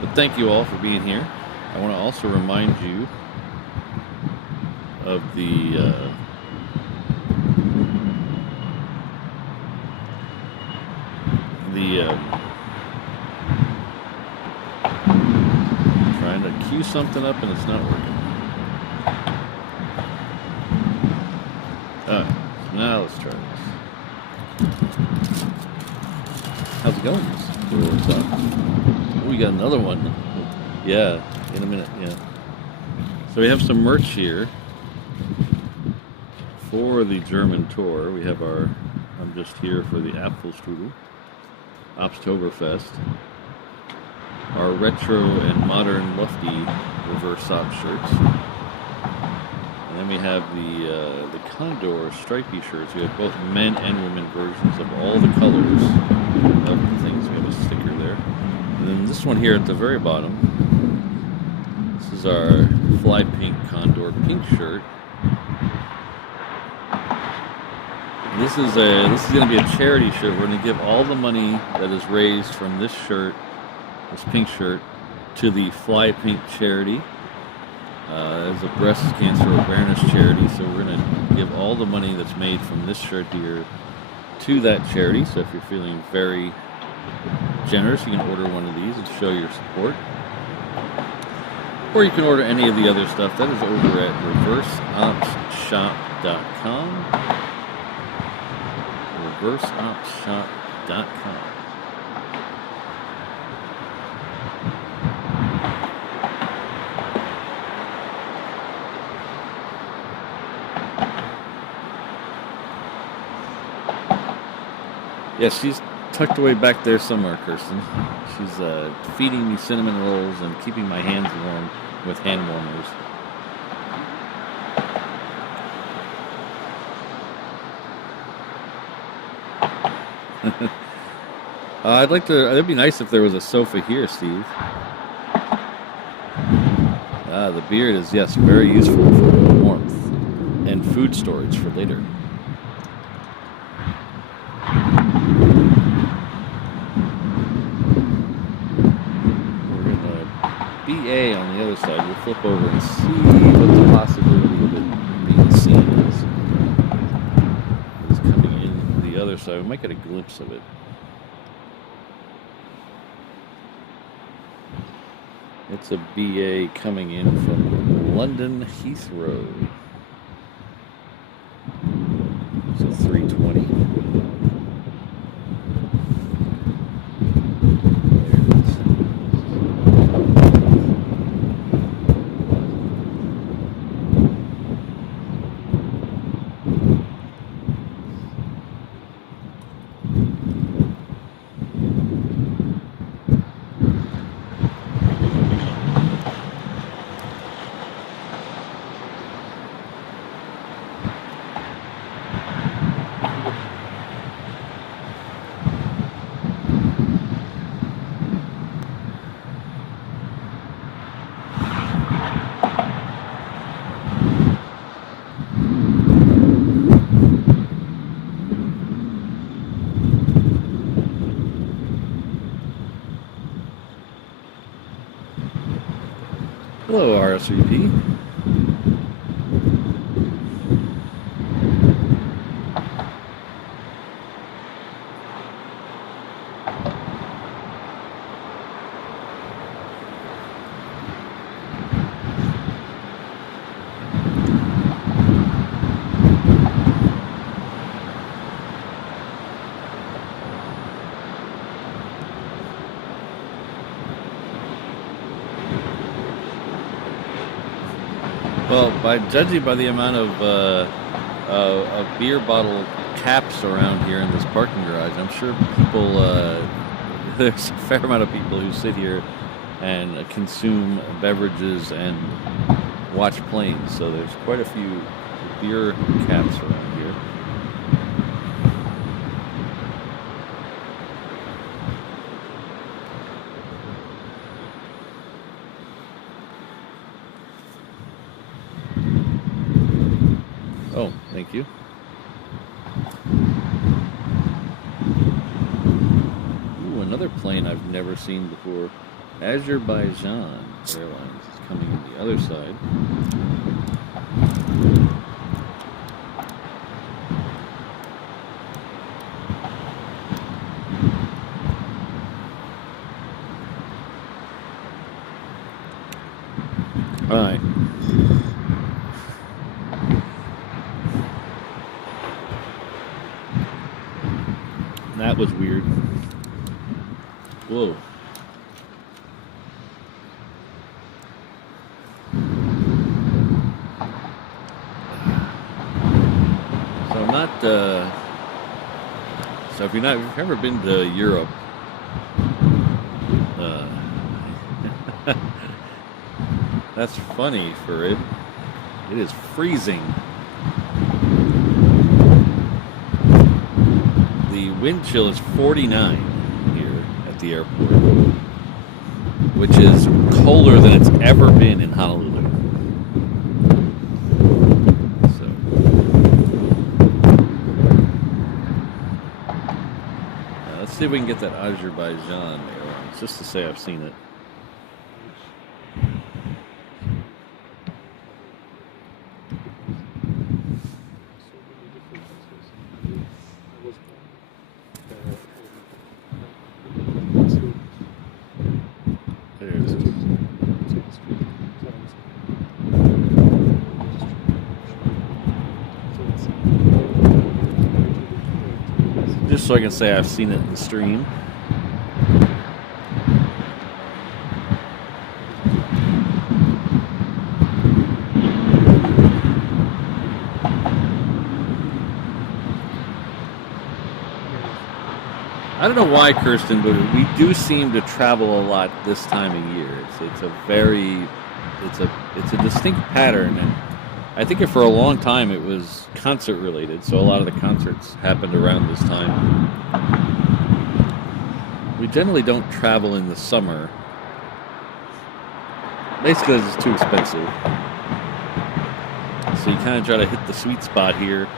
But thank you all for being here. I want to also remind you of the trying to cue something up and it's not working. Alright, so now let's try this. How's it going? Oh, we got another one. Yeah, in a minute, yeah. So we have some merch here for the German tour. We have I'm just here for the Apfelstrudel, Oktoberfest, our retro and modern lofty reverse op shirts. And then we have the Condor stripy shirts. We have both men and women versions of all the colors of the things. We have a sticker there. And then this one here at the very bottom, this is our Fly Pink Condor pink shirt. This is going to be a charity shirt. We're going to give all the money that is raised from this shirt, this pink shirt, to the Fly Pink charity. As a breast cancer awareness charity. So we're going to give all the money that's made from this shirt here to that charity. So if you're feeling very generous, you can order one of these and show your support. Or you can order any of the other stuff. That is over at reverseopshop.com. reverseopshop.com. Yeah, she's tucked away back there somewhere, Kirsten. She's feeding me cinnamon rolls and keeping my hands warm with hand warmers. It'd be nice if there was a sofa here, Steve. The beard is, yes, very useful for warmth and food storage for later. BA on the other side. We'll flip over and see what the possibility of it being seen is. It's coming in the other side. We might get a glimpse of it. It's a BA coming in from London Heathrow. It's a 320. Hello, RSVP. Well, judging by the amount of beer bottle caps around here in this parking garage, I'm sure people, there's a fair amount of people who sit here and consume beverages and watch planes. So there's quite a few beer caps around here. Oh, thank you. Ooh, another plane I've never seen before. Azerbaijan Airlines is coming on the other side. All right. That was weird. Whoa. So I'm not, so if you've ever been to Europe, that's funny for it. It is freezing. The wind chill is 49 here at the airport, which is colder than it's ever been in Honolulu. So, let's see if we can get that Azerbaijan Airlines, just to say I've seen it. Just so I can say I've seen it in the stream. I don't know why, Kirsten, but we do seem to travel a lot this time of year. It's a distinct pattern, and I think for a long time it was concert related, so a lot of the concerts happened around this time. We generally don't travel in the summer, basically because it's too expensive. So you kind of try to hit the sweet spot here.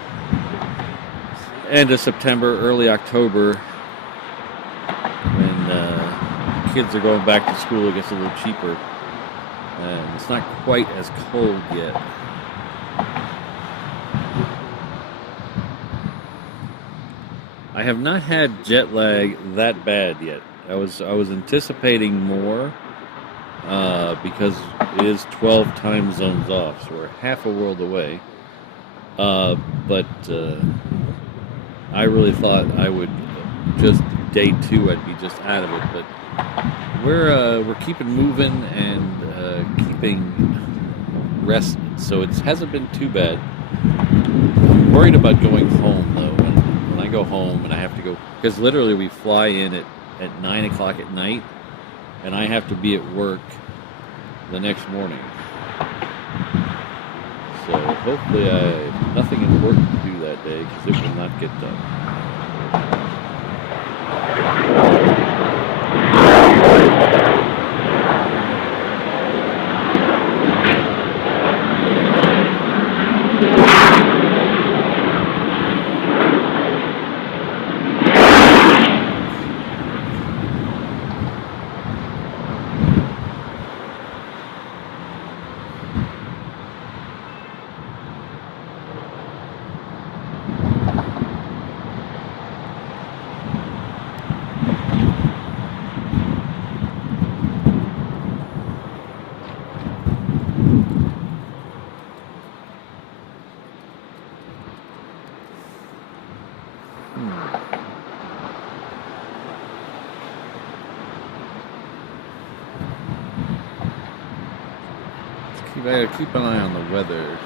End of September, early October, when kids are going back to school, it gets a little cheaper. And it's not quite as cold yet. I have not had jet lag that bad yet. I was anticipating more because it is 12 time zones off, so we're half a world away. But I really thought I would just day 2 I'd be just out of it. But we're keeping moving and keeping rested, so it hasn't been too bad. I'm worried about going home though. When I go home and I have to go, because literally we fly in at 9 o'clock at night, and I have to be at work the next morning. So hopefully I have nothing important to do that day, because it will not get done. I gotta keep an eye on the weather.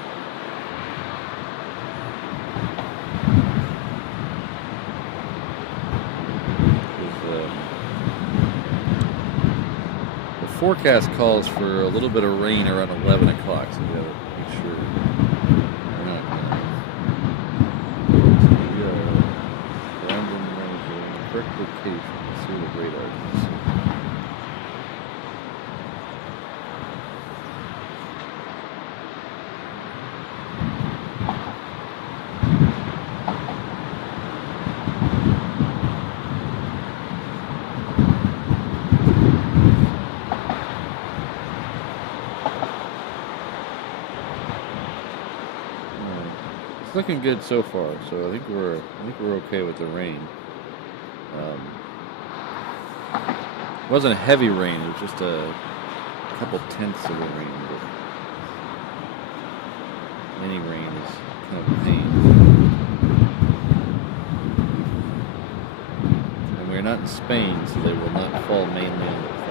The forecast calls for a little bit of rain around 11 o'clock, so we gotta make sure we're not gonna. Correct location. Let's see where the radar is. Looking good so far, so I think we're okay with the rain. It wasn't a heavy rain; it was just a couple tenths of a rain. But any rain is kind of a pain. And we're not in Spain, so they will not fall mainly on the plane.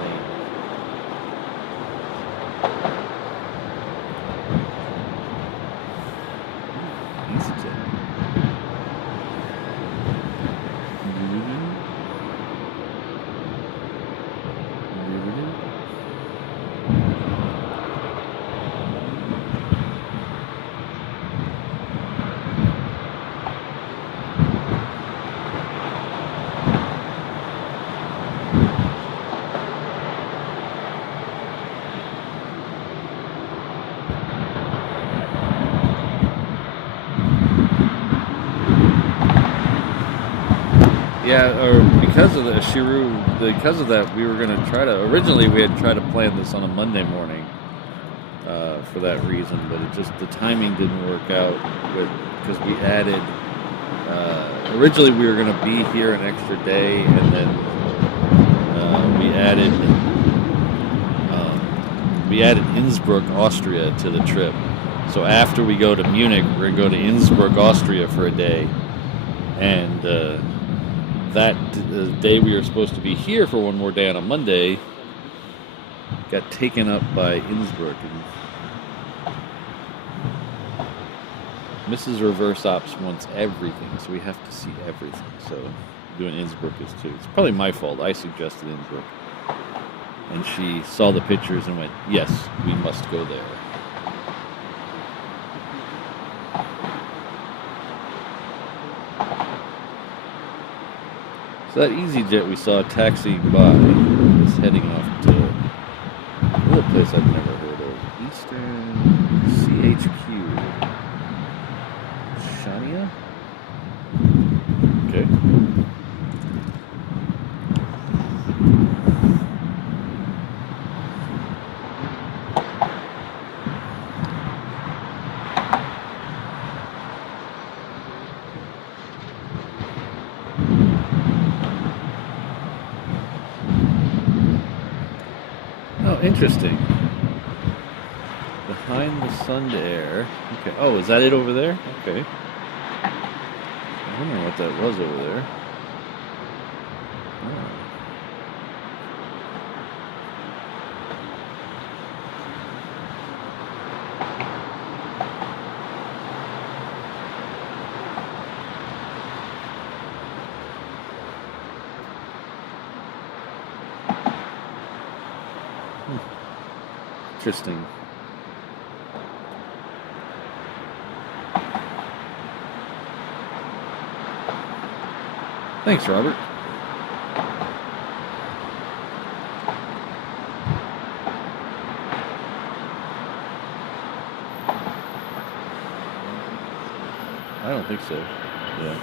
Yeah, or because of because of that, we were going to originally we had tried to plan this on a Monday morning for that reason, but the timing didn't work out because we added, originally we were going to be here an extra day, and then we added Innsbruck, Austria to the trip. So after we go to Munich, we're going to go to Innsbruck, Austria for a day, and that the day we were supposed to be here for one more day on a Monday got taken up by Innsbruck, and Mrs. Reverse Ops wants everything, so we have to see everything. So doing Innsbruck is too. It's probably my fault. I suggested Innsbruck, and she saw the pictures and went, "Yes, we must go there." So that EasyJet we saw taxiing by is heading off to another place I've never heard of. Eastern CHQ. Shania? Okay. Interesting. Behind the sun to air. Okay. Oh, is that it over there? Okay. I don't know what that was over there. Oh. Interesting. Thanks, Robert. I don't think so. Yeah.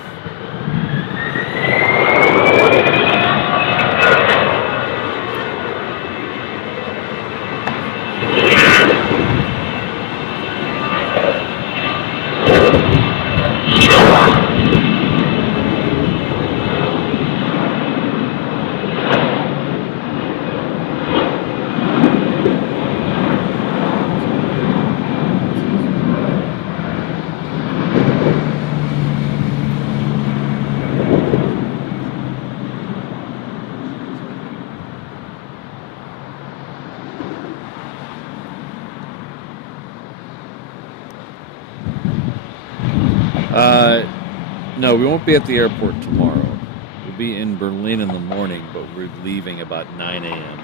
No, we won't be at the airport tomorrow. We'll be in Berlin in the morning, but we're leaving about 9 a.m.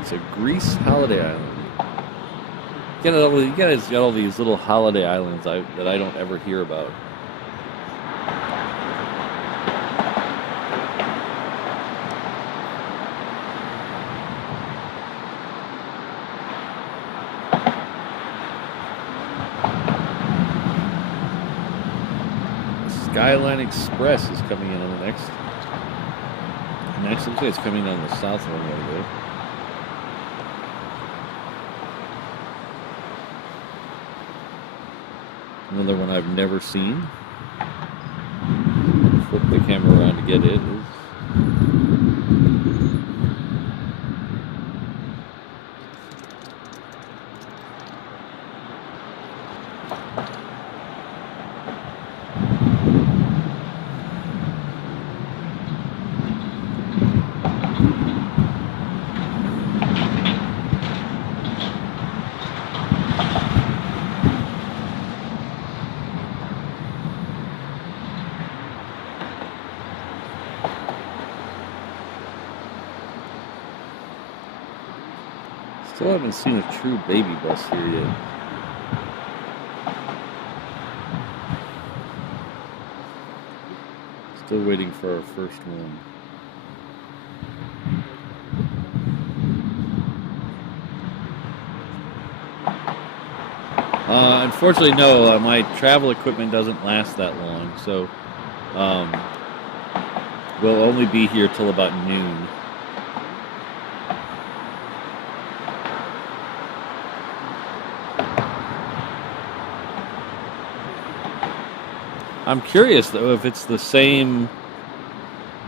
It's a Greece holiday island. You guys got all these little holiday islands that I don't ever hear about. Skyline Express is coming in on the next. Next, looks like it's coming down the south runway there. Another one I've never seen. Flip the camera around to get it. Still haven't seen a true baby bus here yet. Still waiting for our first one. Unfortunately, no. My travel equipment doesn't last that long, so we'll only be here till about noon. I'm curious though if it's the same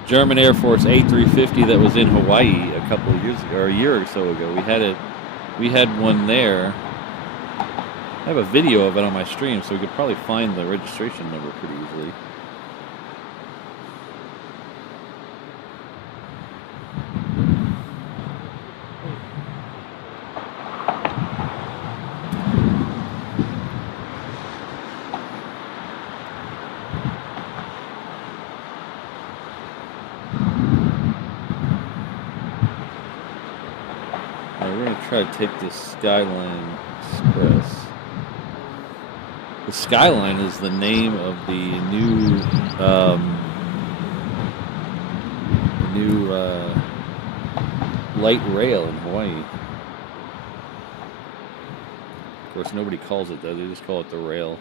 German Air Force A350 that was in Hawaii a couple of years ago, or a year or so ago. We had one there. I have a video of it on my stream, so we could probably find the registration number pretty easily. We're going to try to take this Skyline Express. The Skyline is the name of the new light rail in Hawaii. Of course, nobody calls it that. They just call it the rail.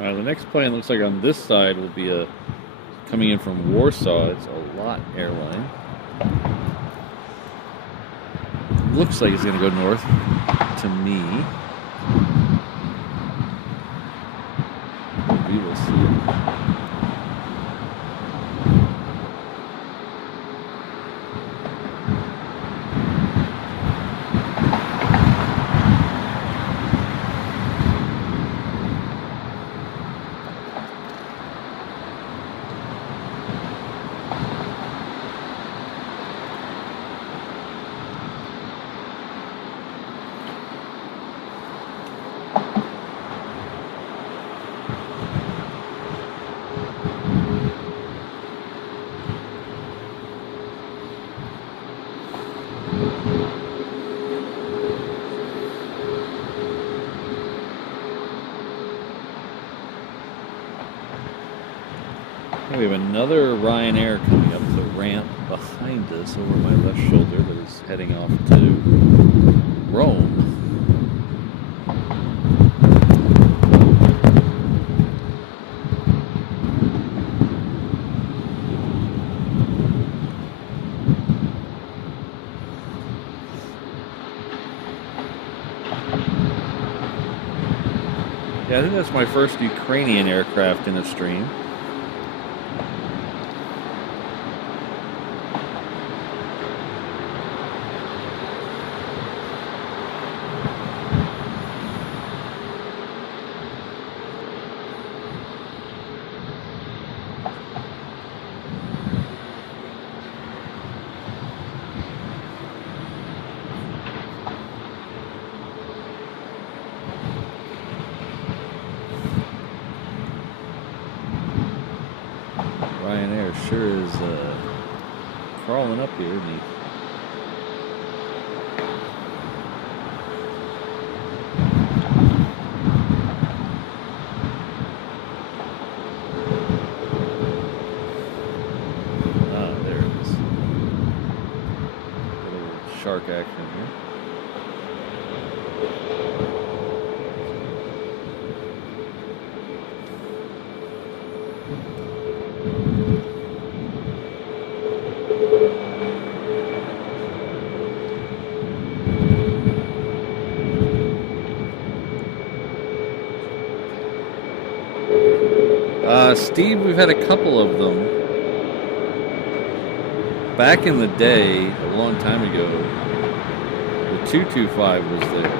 The next plane looks like on this side will be coming in from Warsaw. It's a lot Airline. Looks like it's going to go north to me. We will see. And we have another Ryanair coming up the ramp behind us over my left shoulder that is heading off to Rome. Yeah, I think that's my first Ukrainian aircraft in a stream. Ryanair sure is crawling up here, isn't he? Ah, there it is. A little shark action here. Steve, we've had a couple of them. Back in the day, a long time ago, the 225 was there.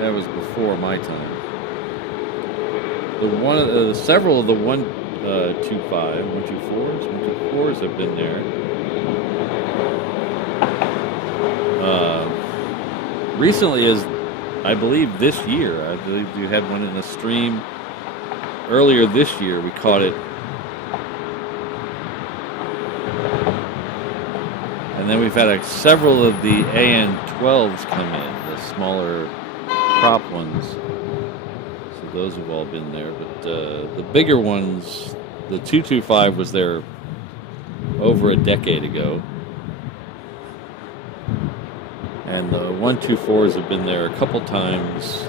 That was before my time. Several of the 124s have been there. Recently, as I believe this year, I believe you had one in a stream. Earlier this year, we caught it. And then we've had several of the AN-12s come in, the smaller prop ones. So those have all been there. But the bigger ones, the 225 was there over a decade ago. And the 124s have been there a couple times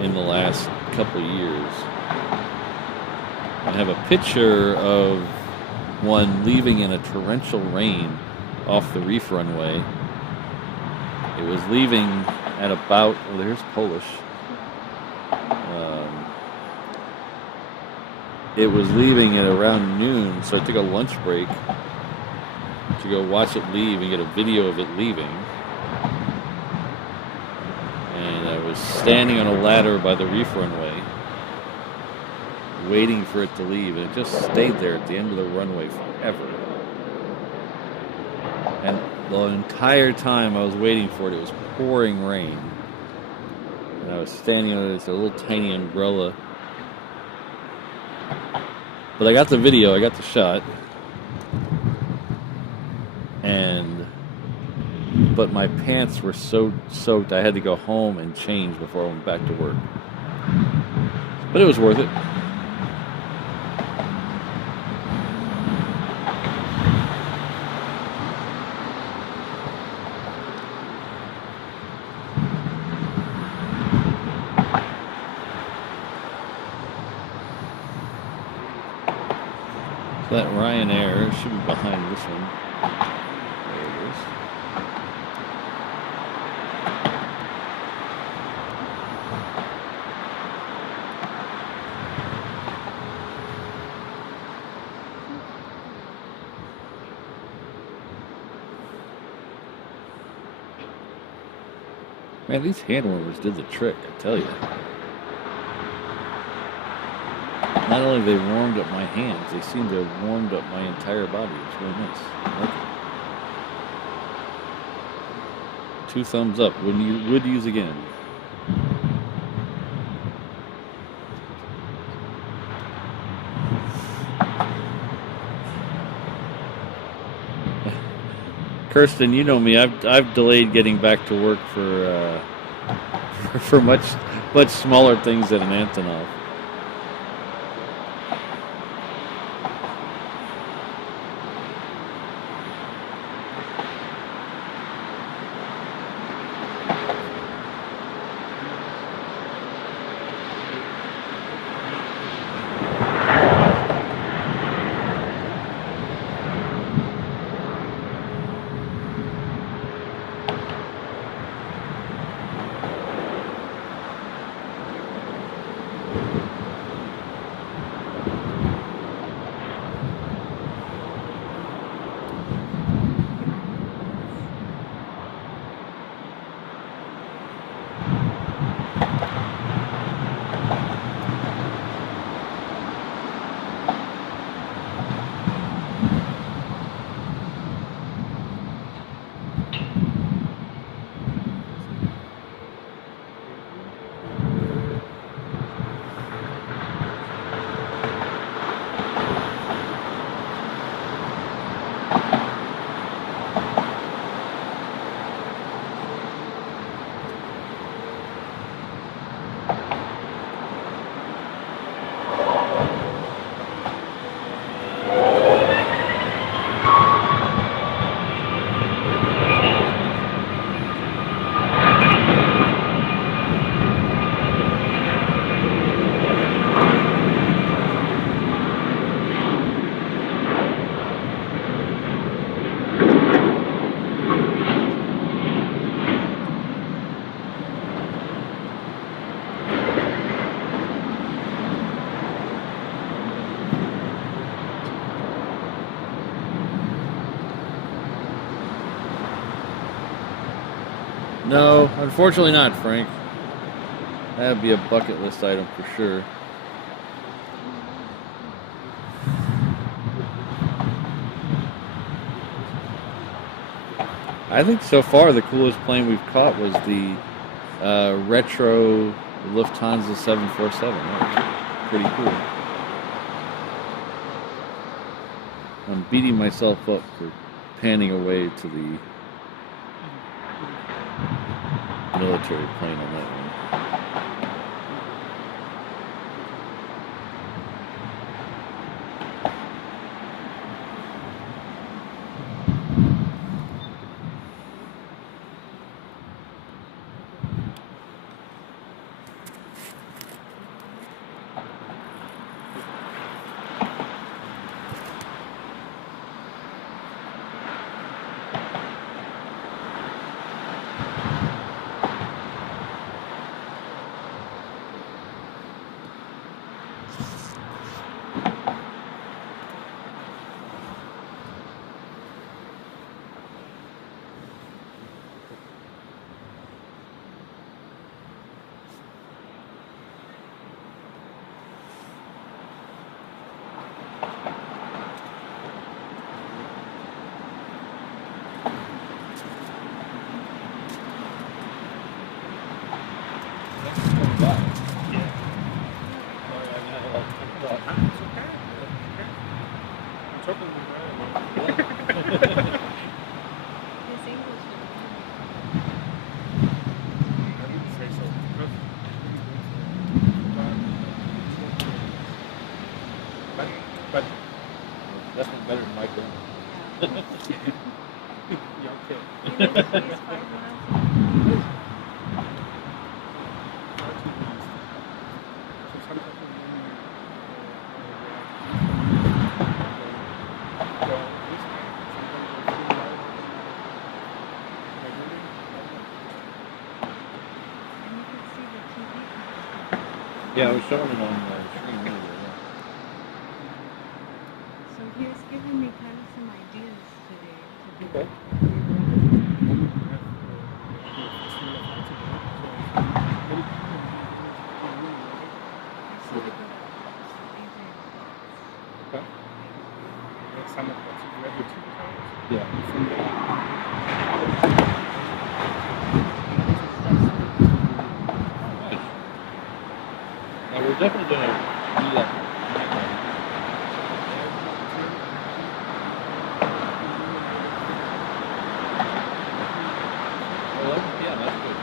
in the last couple years. I have a picture of one leaving in a torrential rain off the reef runway. It was leaving at about, oh, there's Polish. It was leaving at around noon, so I took a lunch break to go watch it leave and get a video of it leaving. And I was standing on a ladder by the reef runway, waiting for it to leave, and it just stayed there at the end of the runway forever. And the entire time I was waiting for it, it was pouring rain. And I was standing on it, it's a little tiny umbrella. But I got the video, I got the shot. But my pants were so soaked, I had to go home and change before I went back to work. But it was worth it. So that Ryanair should be behind this one. There it is. Man, these hand warmers did the trick, I tell you. Not only have they warmed up my hands, they seem to have warmed up my entire body. It's really nice. I like it. 2 thumbs up. Would use again. Kirsten, you know me. I've delayed getting back to work for much smaller things than an Antonov. No, unfortunately not, Frank. That'd be a bucket list item for sure. I think so far the coolest plane we've caught was the retro Lufthansa 747. That was pretty cool. I'm beating myself up for panning away to the military plane on that one. But Definitely better than Michael. yeah, okay. Yeah, I was showing it on the screen earlier. So he was giving me kind of some ideas today to do. Okay. So to go to Okay. Yeah. Now we're definitely going to do that. Yeah, that's good.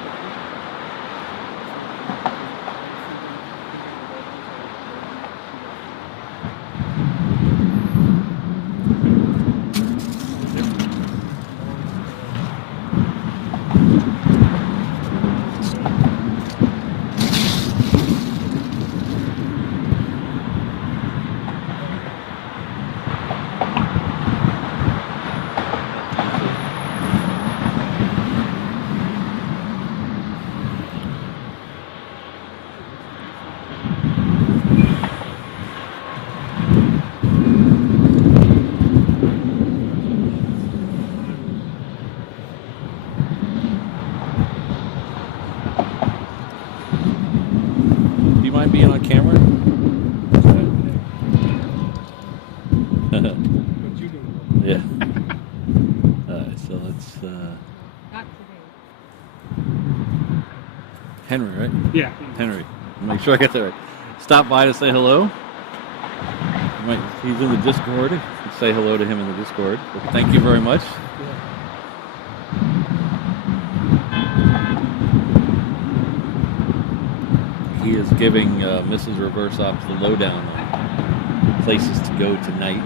Henry, right? Yeah. Henry. Make sure I get that right. Stop by to say hello. He's in the Discord. You can say hello to him in the Discord. But thank you very much. He is giving Mrs. Reverse Ops the lowdown on places to go tonight.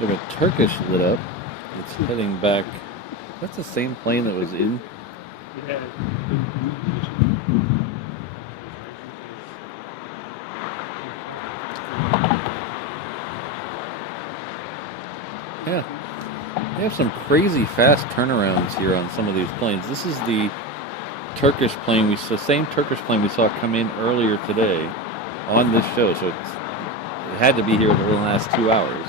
We have a Turkish lit up. It's heading back. That's the same plane that was in. Yeah. They have some crazy fast turnarounds here on some of these planes. This is the Turkish plane the same Turkish plane we saw come in earlier today on this show. So it had to be here within the last 2 hours.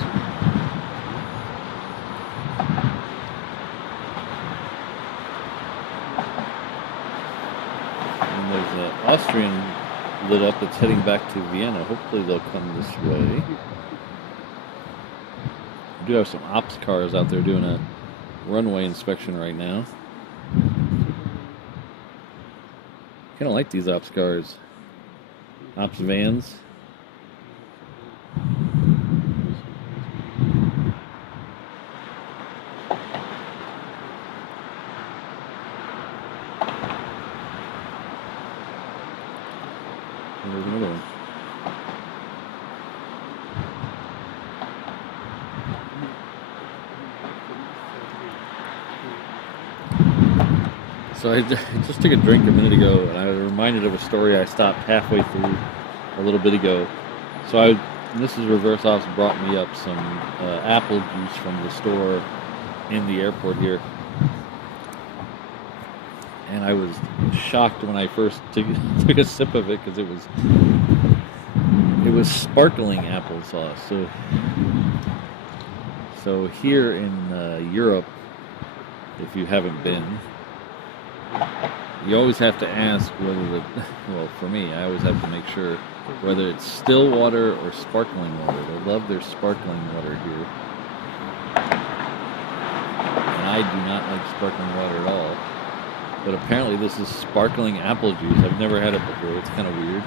And there's an Austrian lit up that's heading back to Vienna. Hopefully they'll come this way. We do have some ops cars out there doing a runway inspection right now. Kind of like these ops cars. Ops vans. And there's another one. So I just took a drink a minute ago, and I was reminded of a story I stopped halfway through a little bit ago. So Mrs. Reverse Ops brought me up some apple juice from the store in the airport here. And I was shocked when I first took a sip of it, because it was sparkling applesauce. So here in Europe, if you haven't been, you always have to ask whether well, for me, I always have to make sure whether it's still water or sparkling water. They love their sparkling water here. And I do not like sparkling water at all. But apparently this is sparkling apple juice. I've never had it before. It's kind of weird.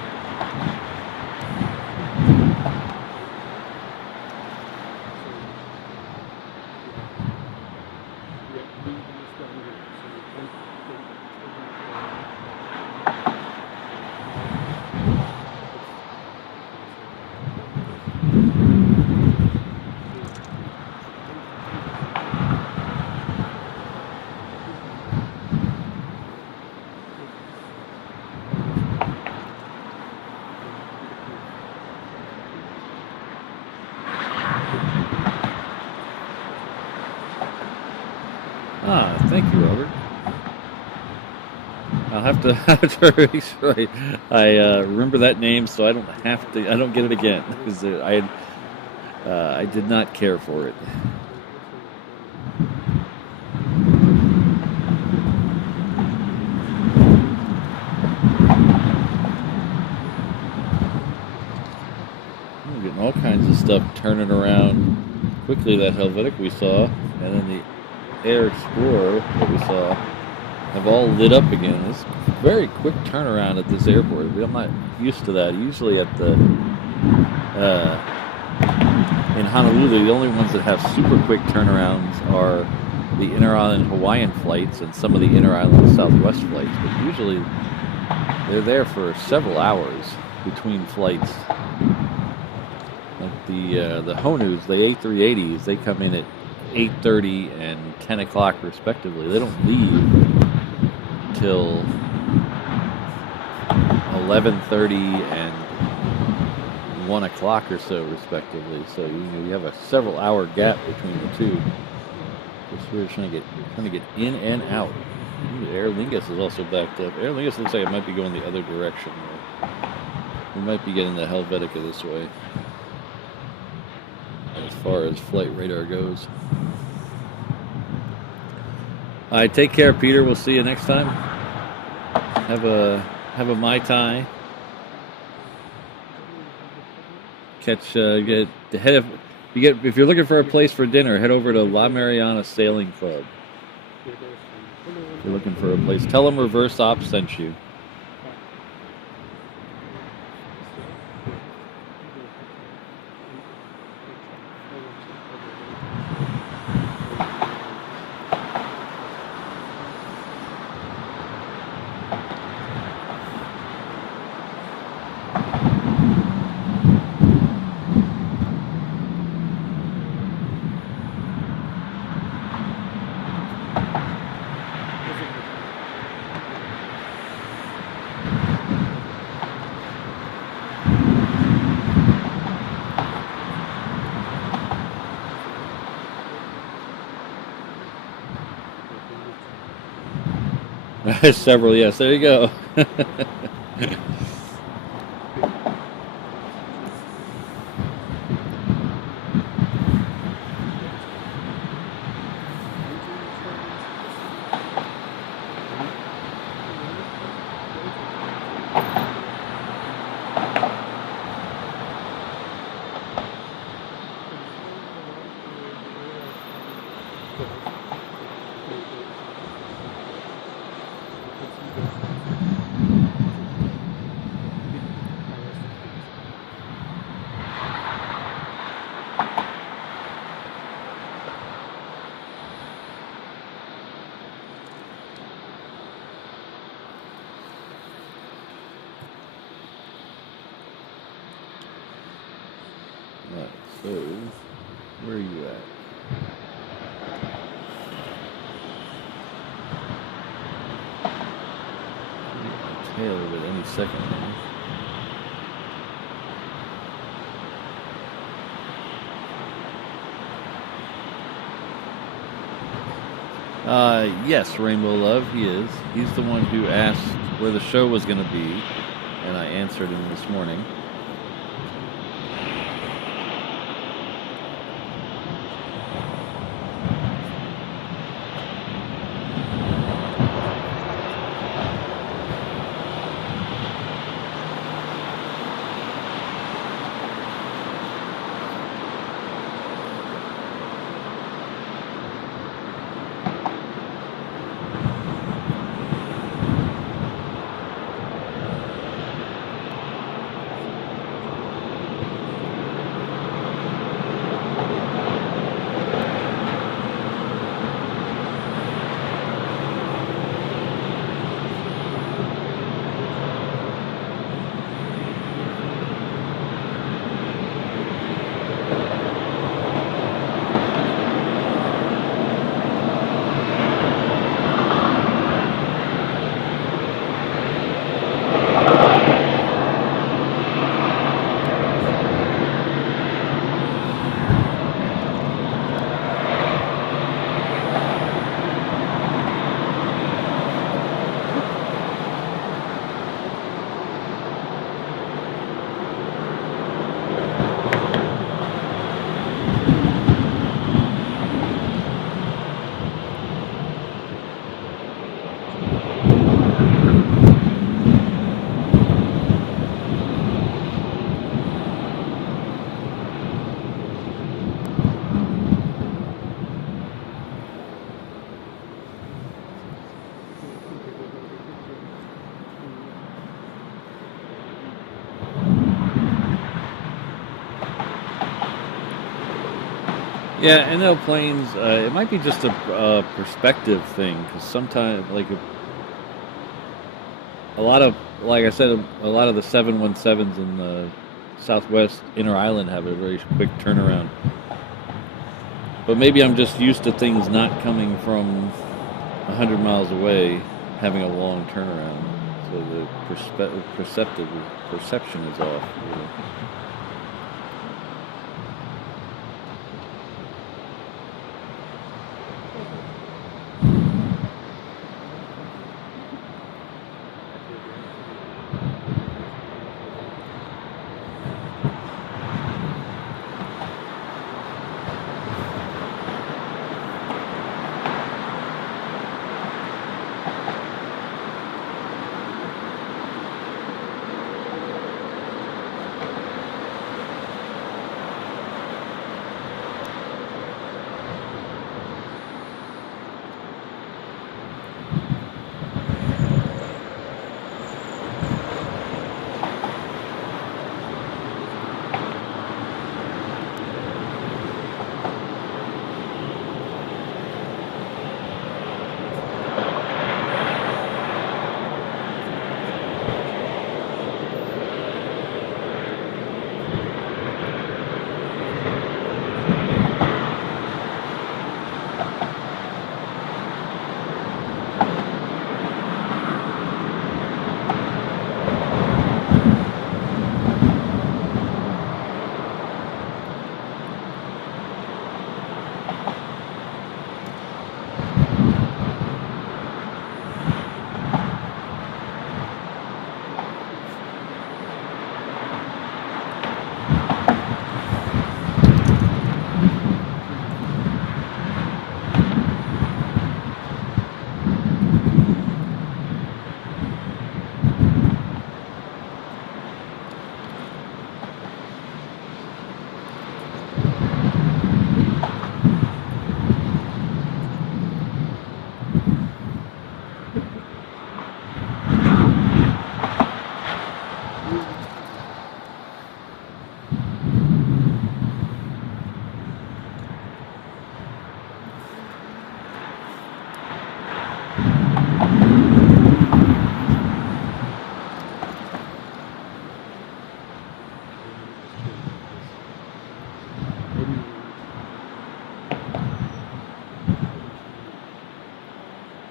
Thank you, Robert. I'll have to make sure I remember that name, so I don't get it again, because I did not care for it. I'm getting all kinds of stuff turning around quickly. That Helvetic we saw, and then the Air Explorer that we saw have all lit up again. It's a very quick turnaround at this airport. I'm not used to that. Usually at the in Honolulu, the only ones that have super quick turnarounds are the inter-island Hawaiian flights and some of the inter-island Southwest flights. But usually they're there for several hours between flights. Like the Honus, the A380s, they come in at 8:30 and 10 o'clock respectively. They don't leave till 11:30 and 1 o'clock or so respectively. So you have a several hour gap between the two. Just we're trying to get in and out. Aer Lingus is also backed up. Aer Lingus looks like it might be going the other direction. We might be getting the Helvetica this way, as far as flight radar goes. All right, take care, Peter. We'll see you next time. Have a Mai Tai. If you're looking for a place for dinner, head over to La Mariana Sailing Club. If you're looking for a place, tell them Reverse Ops sent you. Several, yes. There you go. Right, so where are you at? Tail of it any second now. Yes, Rainbow Love, he is. He's the one who asked where the show was going to be, and I answered him this morning. Yeah, NL planes, it might be just a perspective thing, because sometimes, like, a lot of, like I said, a lot of the 717s in the Southwest Inner Island have a very quick turnaround. But maybe I'm just used to things not coming from 100 miles away having a long turnaround. So the perception is off. Really.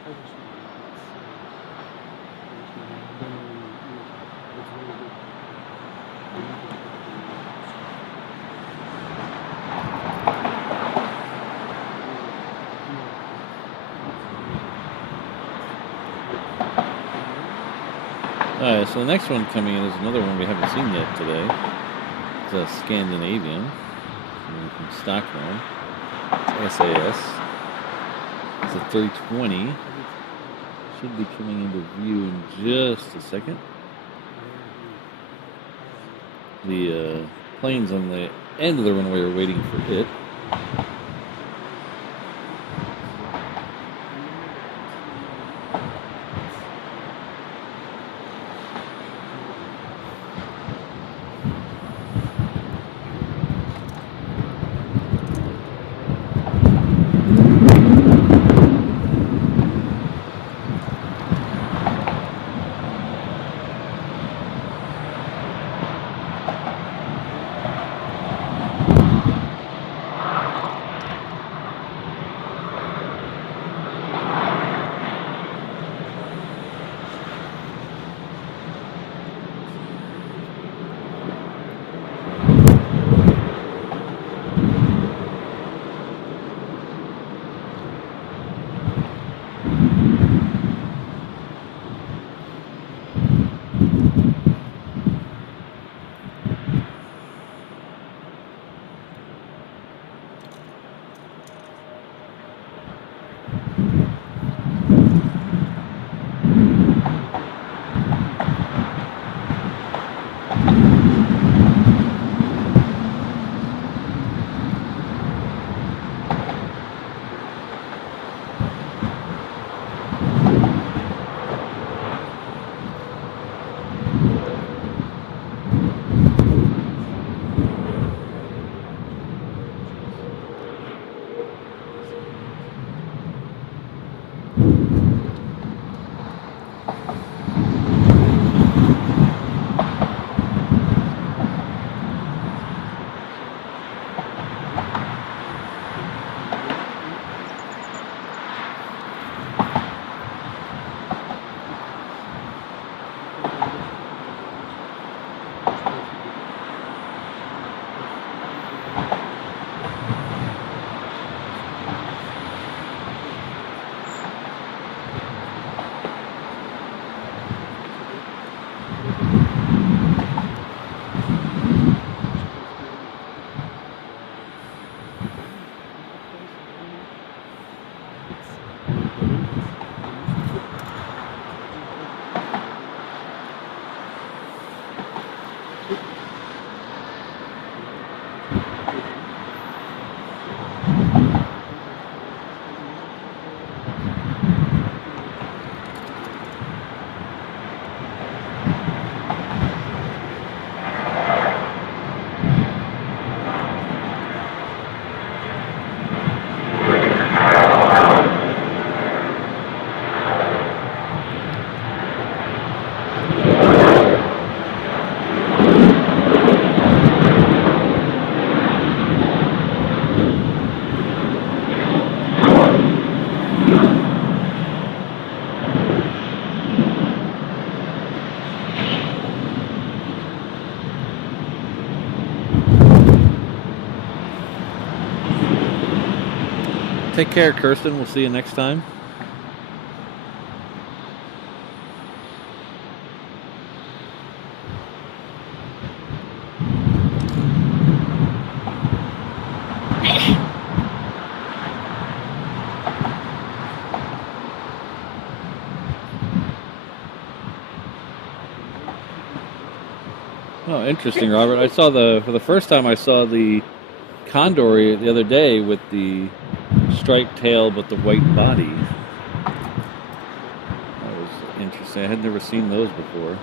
Alright, so the next one coming in is another one we haven't seen yet today. It's a Scandinavian from Stockholm, SAS. It's a 320. Should be coming into view in just a second. The planes on the end of the runway are waiting for it. Take care, Kirsten. We'll see you next time. Oh, interesting, Robert. I saw for the first time I saw the Condor the other day with the striped tail but the white body. That was interesting. I had never seen those before.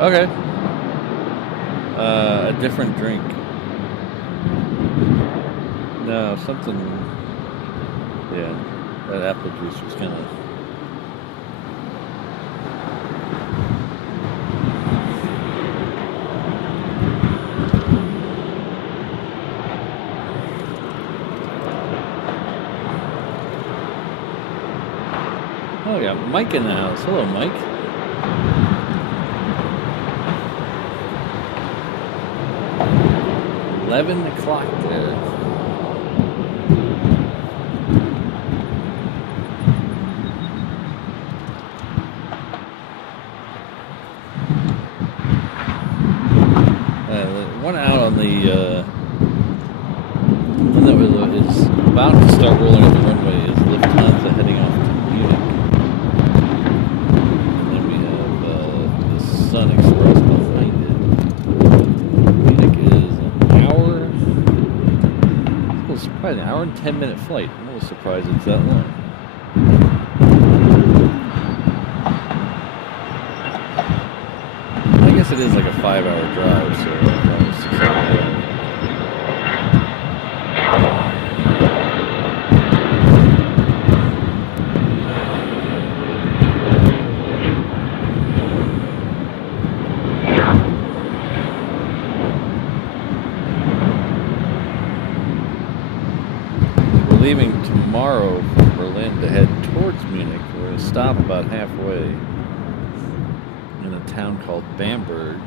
Okay. A different drink. No, something. Yeah, that apple juice was kind of. Oh yeah, Mike in the house. Hello, Mike. $11 there. One out on the one that is about to start rolling on the runway is Lufthansa heading off to Munich. And then we have the Sun Express behind it. Munich is an hour. It's probably an hour and 10-minute flight. I'm a little surprised it's that long. I guess it is like a 5-hour drive, so probably 6 hours. We're leaving tomorrow from Berlin to head towards Munich. We're going to stop about halfway in a town called Bamberg.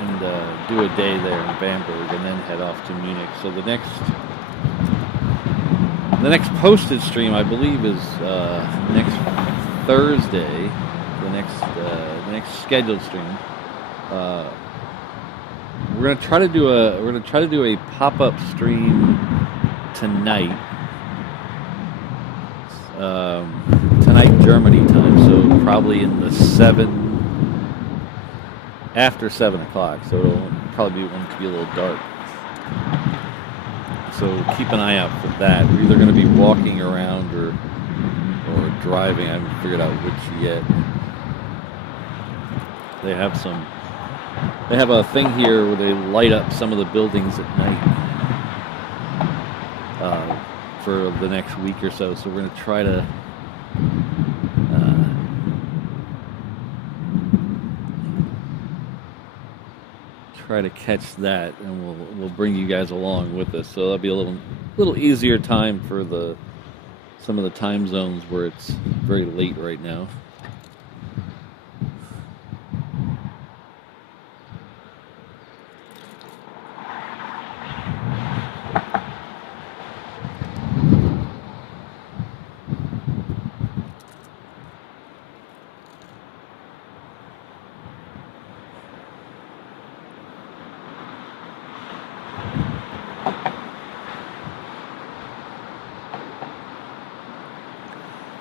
And do a day there in Bamberg and then head off to Munich. So the next posted stream, I believe, is next Thursday. The next scheduled stream. We're gonna try to do a pop-up stream tonight. Tonight Germany time, so probably in the after 7 o'clock. So it'll probably want to be a little dark. So keep an eye out for that. We're either going to be walking around or driving. I haven't figured out which yet. They have a thing here where they light up some of the buildings at night for the next week or so. So we're going to try to catch that, and we'll bring you guys along with us. So that'll be a little easier time for some of the time zones where it's very late right now.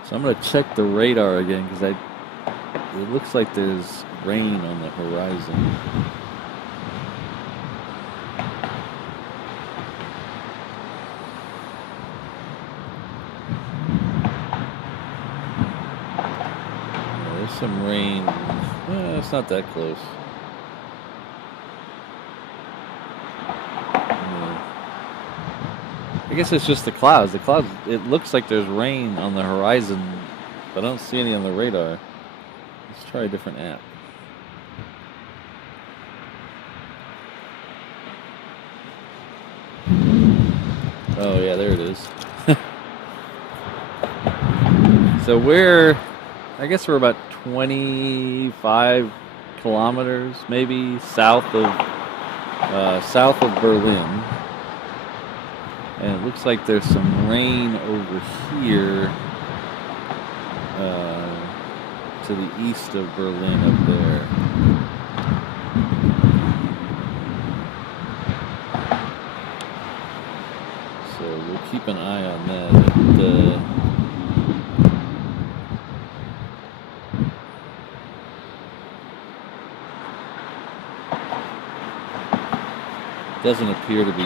So I'm going to check the radar again because it looks like there's rain on the horizon. Yeah, there's some rain. It's not that close. I guess it's just the clouds. The clouds, it looks like there's rain on the horizon, but I don't see any on the radar. Let's try a different app. Oh yeah, there it is. So I guess we're about 25 kilometers, maybe south of Berlin. And it looks like there's some rain over here to the east of Berlin up there. So we'll keep an eye on that. Doesn't appear to be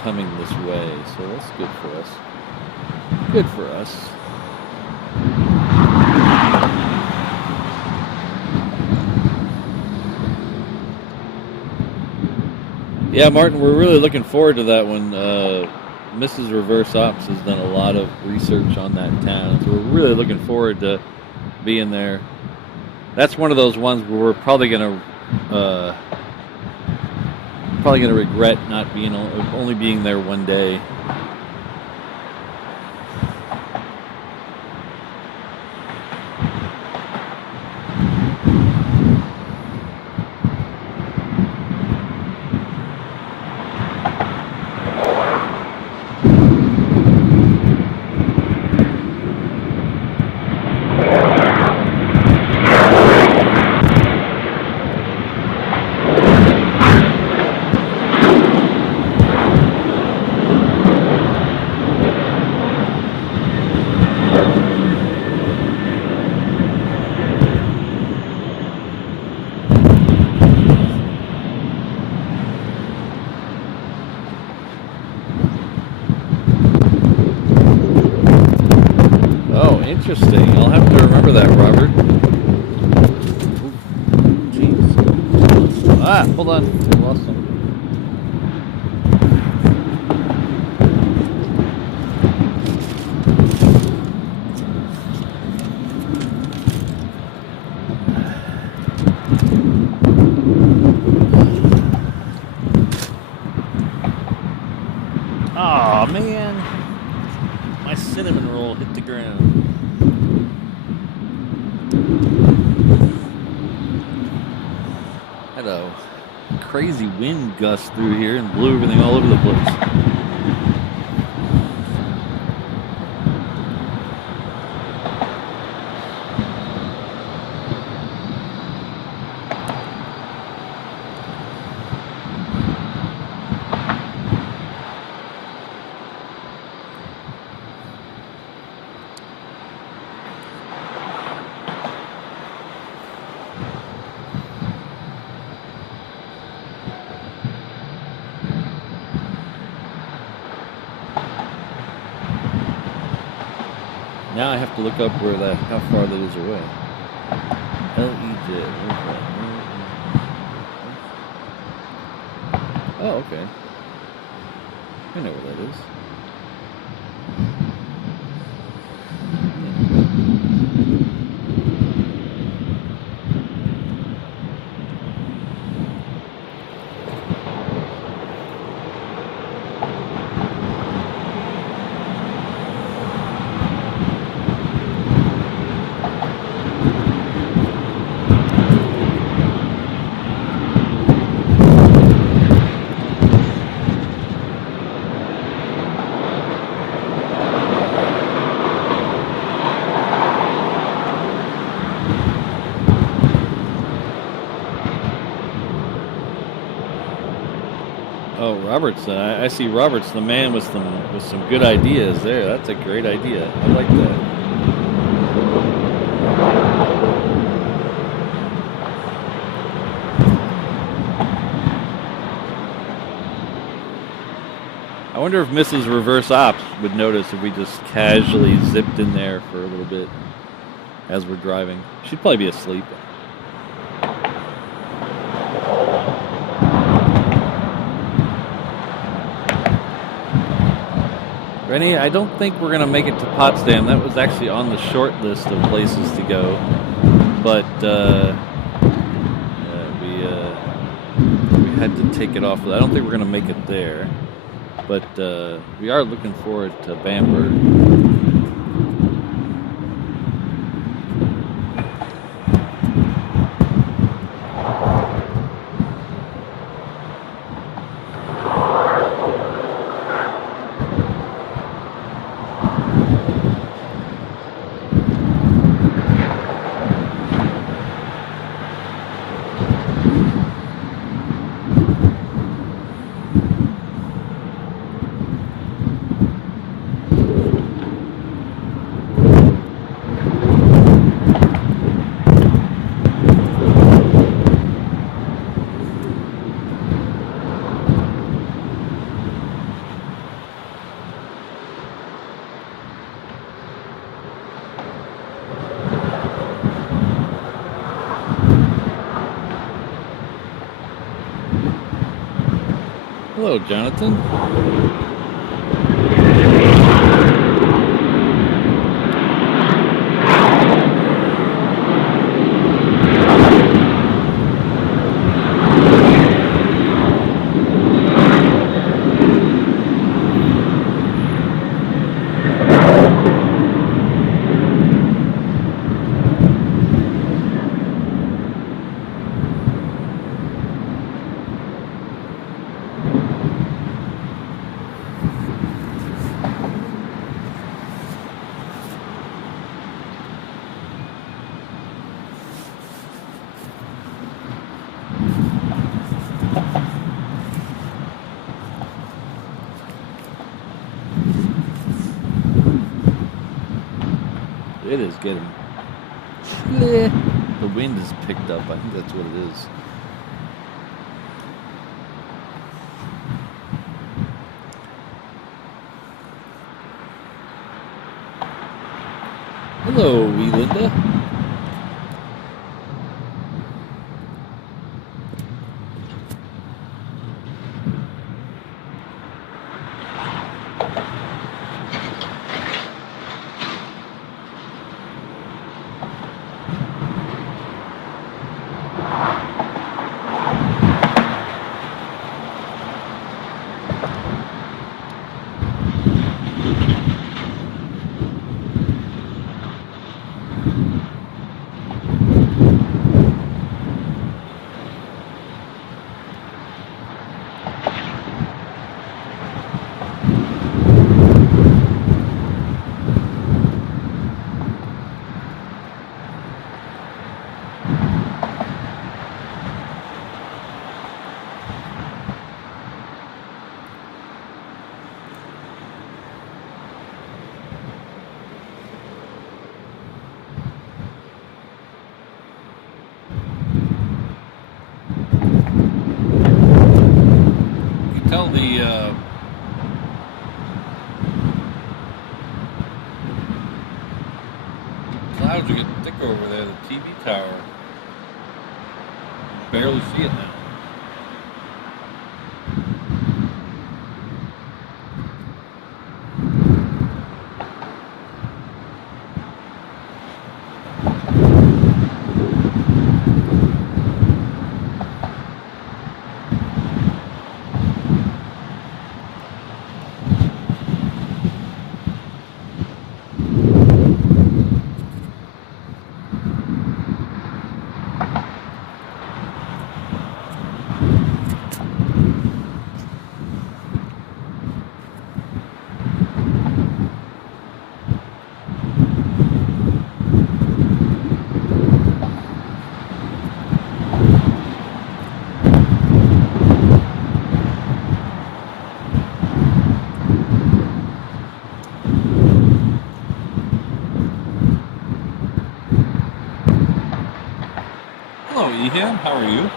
coming this way, so that's good for us. Good for us. Yeah, Martin, we're really looking forward to that one. Mrs. Reverse Ops has done a lot of research on that town, so we're really looking forward to being there. That's one of those ones where we're probably gonna regret not being only being there one day. Interesting. I'll have to remember that, Robert. Jeez. Ah, hold on. I lost some. Aw, man. My cinnamon roll hit the ground. Had a crazy wind gust through here and blew everything all over the place. Now I have to look up how far that is away. L-E-J. Oh, okay. I know where that is. Oh, Robertson. I see Robert's the man with some good ideas there. That's a great idea. I like that. I wonder if Mrs. Reverse Ops would notice if we just casually zipped in there for a little bit as we're driving. She'd probably be asleep. Rennie, I don't think we're going to make it to Potsdam. That was actually on the short list of places to go. But we had to take it off. I don't think we're going to make it there. But we are looking forward to Bamberg. Hello, Jonathan. It is getting chilly. The wind is picked up. I think that's what it is. Hello, wee Linda. Tell the clouds are getting thicker over there. The TV tower, barely see it now. Hello, Ehan. How are you?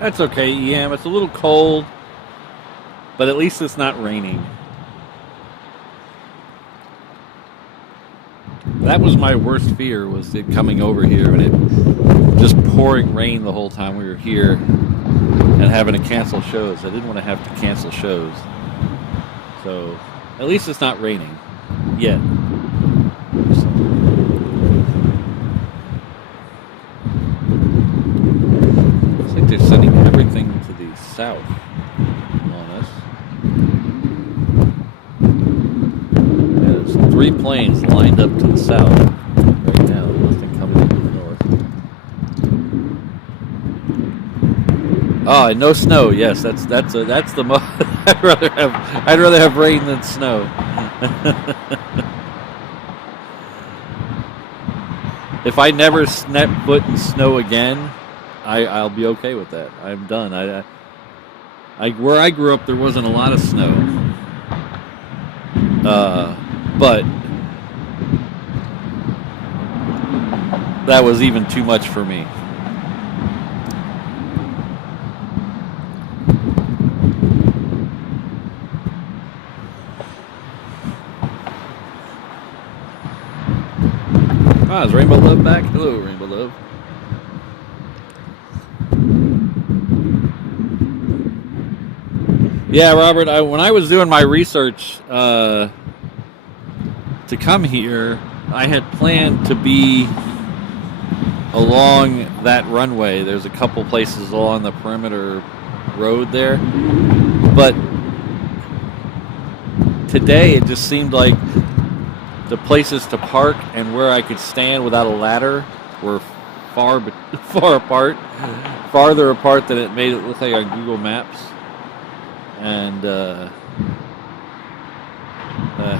That's okay, EM. It's a little cold, but at least it's not raining. That was my worst fear, was it coming over here and it just pouring rain the whole time we were here and having to cancel shows. I didn't want to have to cancel shows. So, at least it's not raining yet. planes lined up to the south right now. Nothing coming to the north. Oh, and no snow. Yes, that's the most. I'd rather have rain than snow. If I never step foot in snow again, I'll be okay with that. I'm done. Where I grew up, there wasn't a lot of snow, but that was even too much for me. Ah, is Rainbow Love back? Hello, Rainbow Love. Yeah, Robert, when I was doing my research to come here, I had planned to be along that runway. There's a couple places along the perimeter road there. But today it just seemed like the places to park and where I could stand without a ladder were far apart, farther apart than it made it look like on Google Maps. And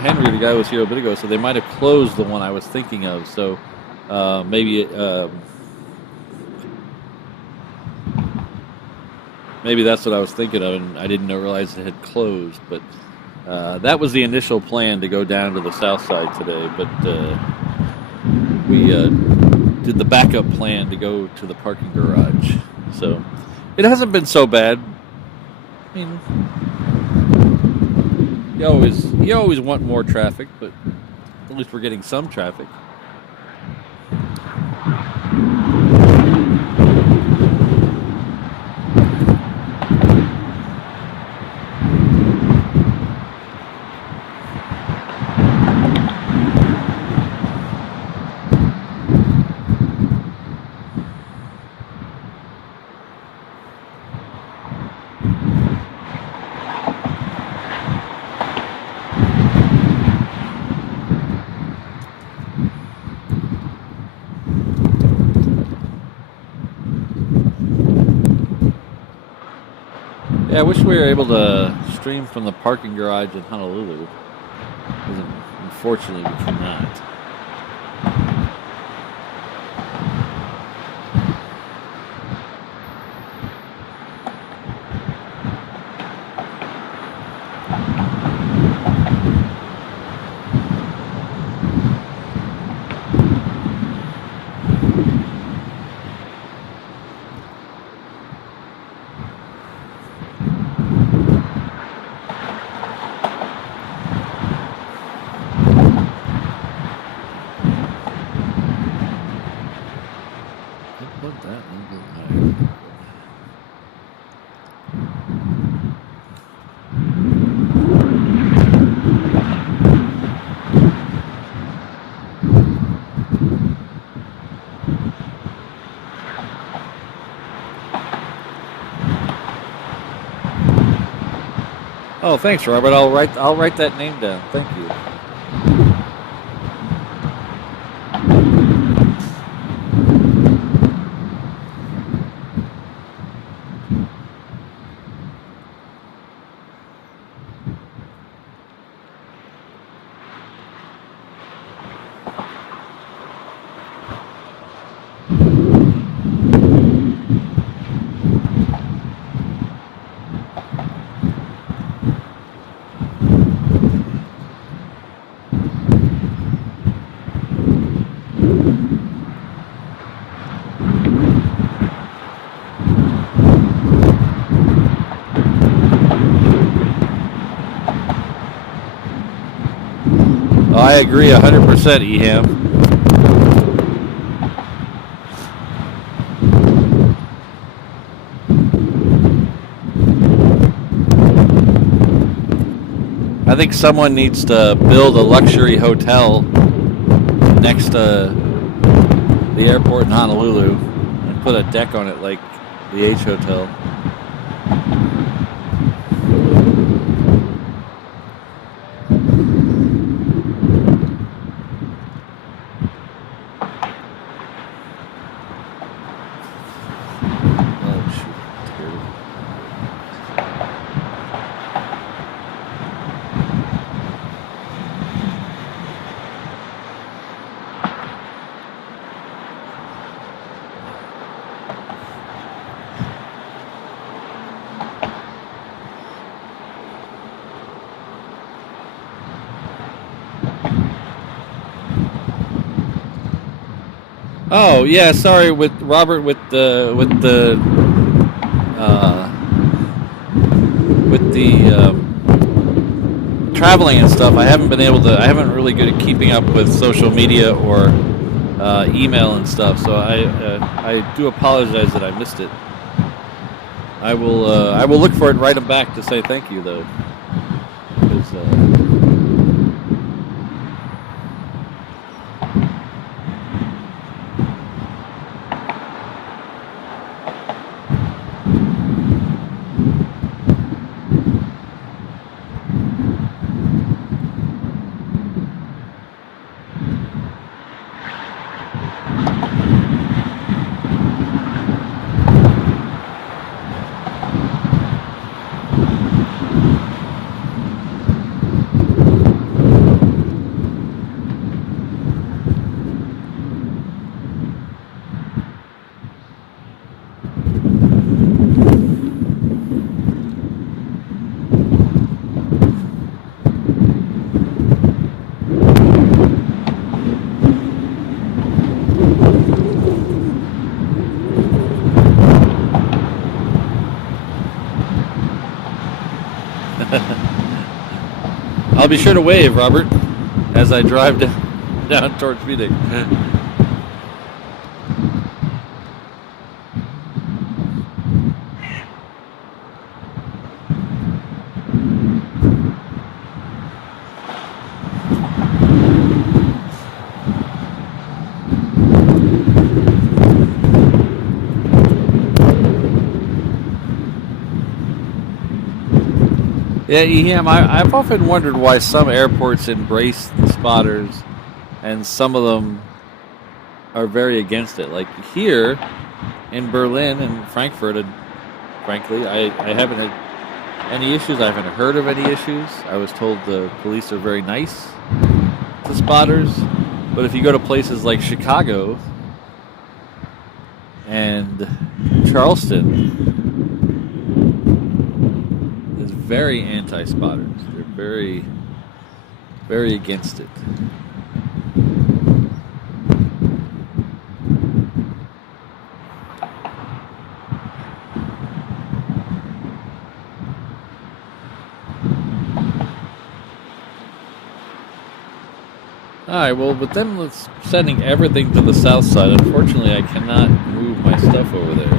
Henry, the guy who was here a bit ago, so they might have closed the one I was thinking of. So maybe that's what I was thinking of, and I didn't realize it had closed. But that was the initial plan, to go down to the south side today. But we did the backup plan to go to the parking garage. So it hasn't been so bad. I mean, you always want more traffic, but at least we're getting some traffic. Yeah, I wish we were able to stream from the parking garage in Honolulu. Unfortunately, we cannot. Oh, thanks, Robert. I'll write that name down. Thank you. I agree 100%, Eham. I think someone needs to build a luxury hotel next to the airport in Honolulu and put a deck on it like the H Hotel. Oh yeah, sorry with Robert with the traveling and stuff. I haven't really good at keeping up with social media or email and stuff. So I do apologize that I missed it. I will look for it and write them back to say thank you though. 'Cause, I'll be sure to wave, Robert, as I drive down towards Munich. Yeah, EM, I've often wondered why some airports embrace the spotters and some of them are very against it. Like here in Berlin and Frankfurt, and frankly, I haven't had any issues. I haven't heard of any issues. I was told the police are very nice to spotters. But if you go to places like Chicago and Charleston, very anti-spotters. They're very, very against it. Alright, well, but then let's sending everything to the south side. Unfortunately, I cannot move my stuff over there.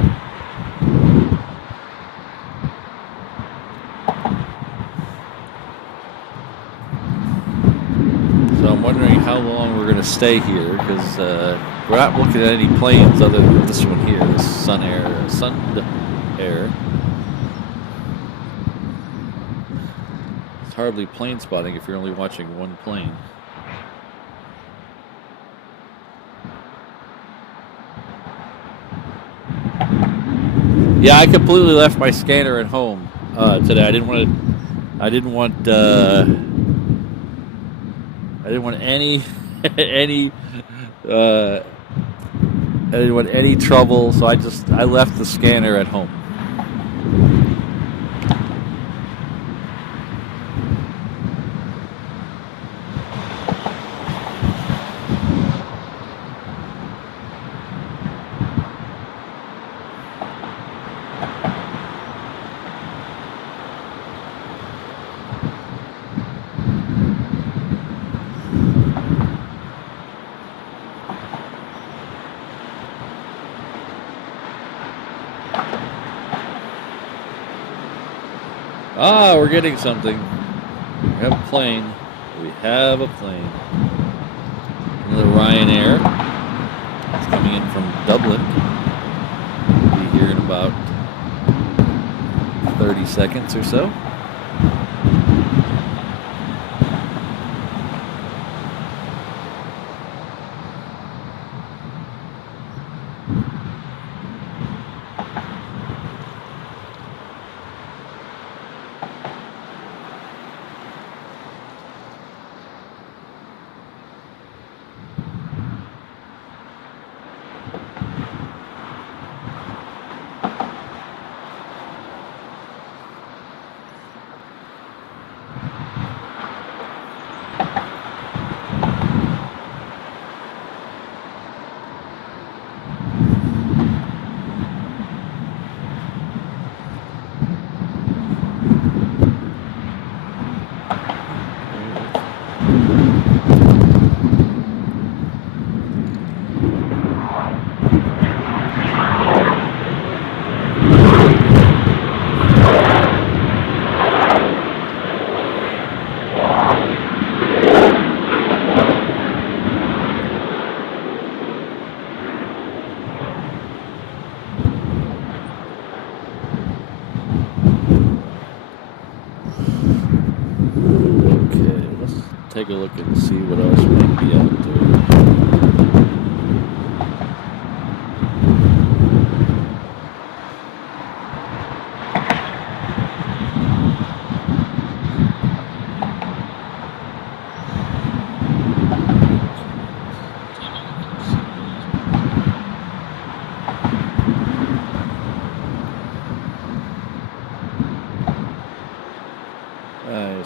So I'm wondering how long we're going to stay here, because we're not looking at any planes other than this one here, this Sun Air. It's hardly plane spotting if you're only watching one plane. Yeah, I completely left my scanner at home today. I didn't want any any trouble, so I left the scanner at home. Ah, we're getting something. We have a plane. We have a plane. Another Ryanair. It's coming in from Dublin. We'll be here in about 30 seconds or so. take a look and see what else might be out there.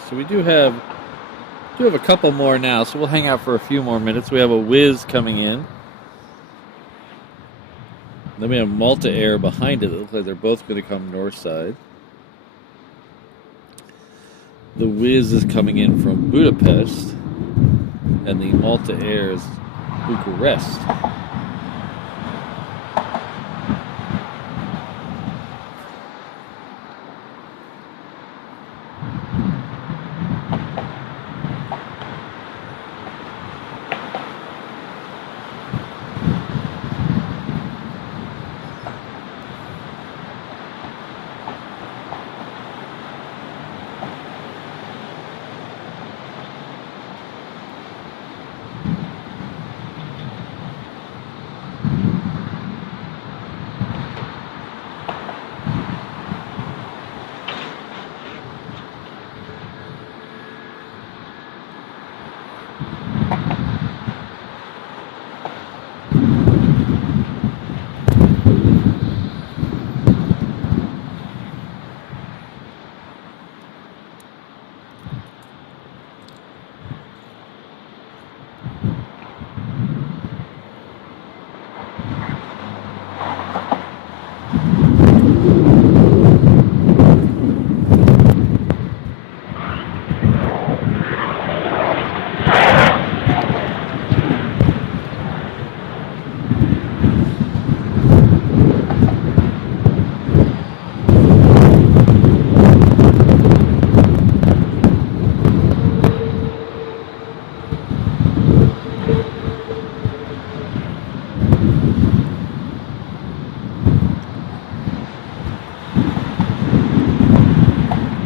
So we do have a couple more now, so we'll hang out for a few more minutes. We have a Whiz coming in. Then we have Malta Air behind it. It looks like they're both going to come north side. The Whiz is coming in from Budapest, and the Malta Air is Bucharest.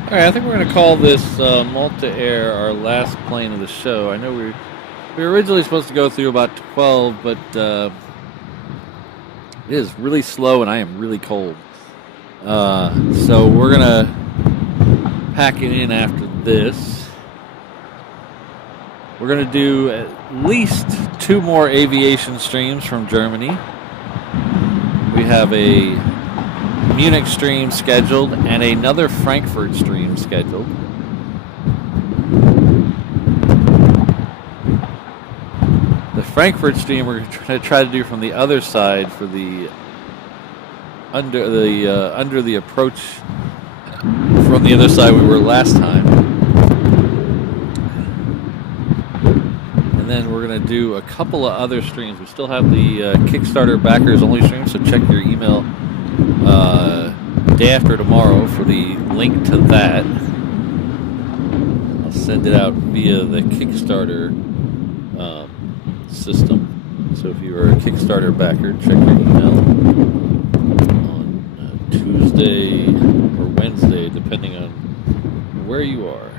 Alright, I think we're going to call this Malta Air our last plane of the show. I know we were originally supposed to go through about 12, but it is really slow and I am really cold. So we're going to pack it in after this. We're going to do at least 2 more aviation streams from Germany. We have a Munich stream scheduled and another Frankfurt stream scheduled. The Frankfurt stream we're going to try to do from the other side for the under the approach from the other side we were last time. And then we're going to do a couple of other streams. We still have the Kickstarter backers only stream, so check your email day after tomorrow for the link to that. I'll send it out via the Kickstarter system. So if you are a Kickstarter backer, check your email on Tuesday or Wednesday, depending on where you are.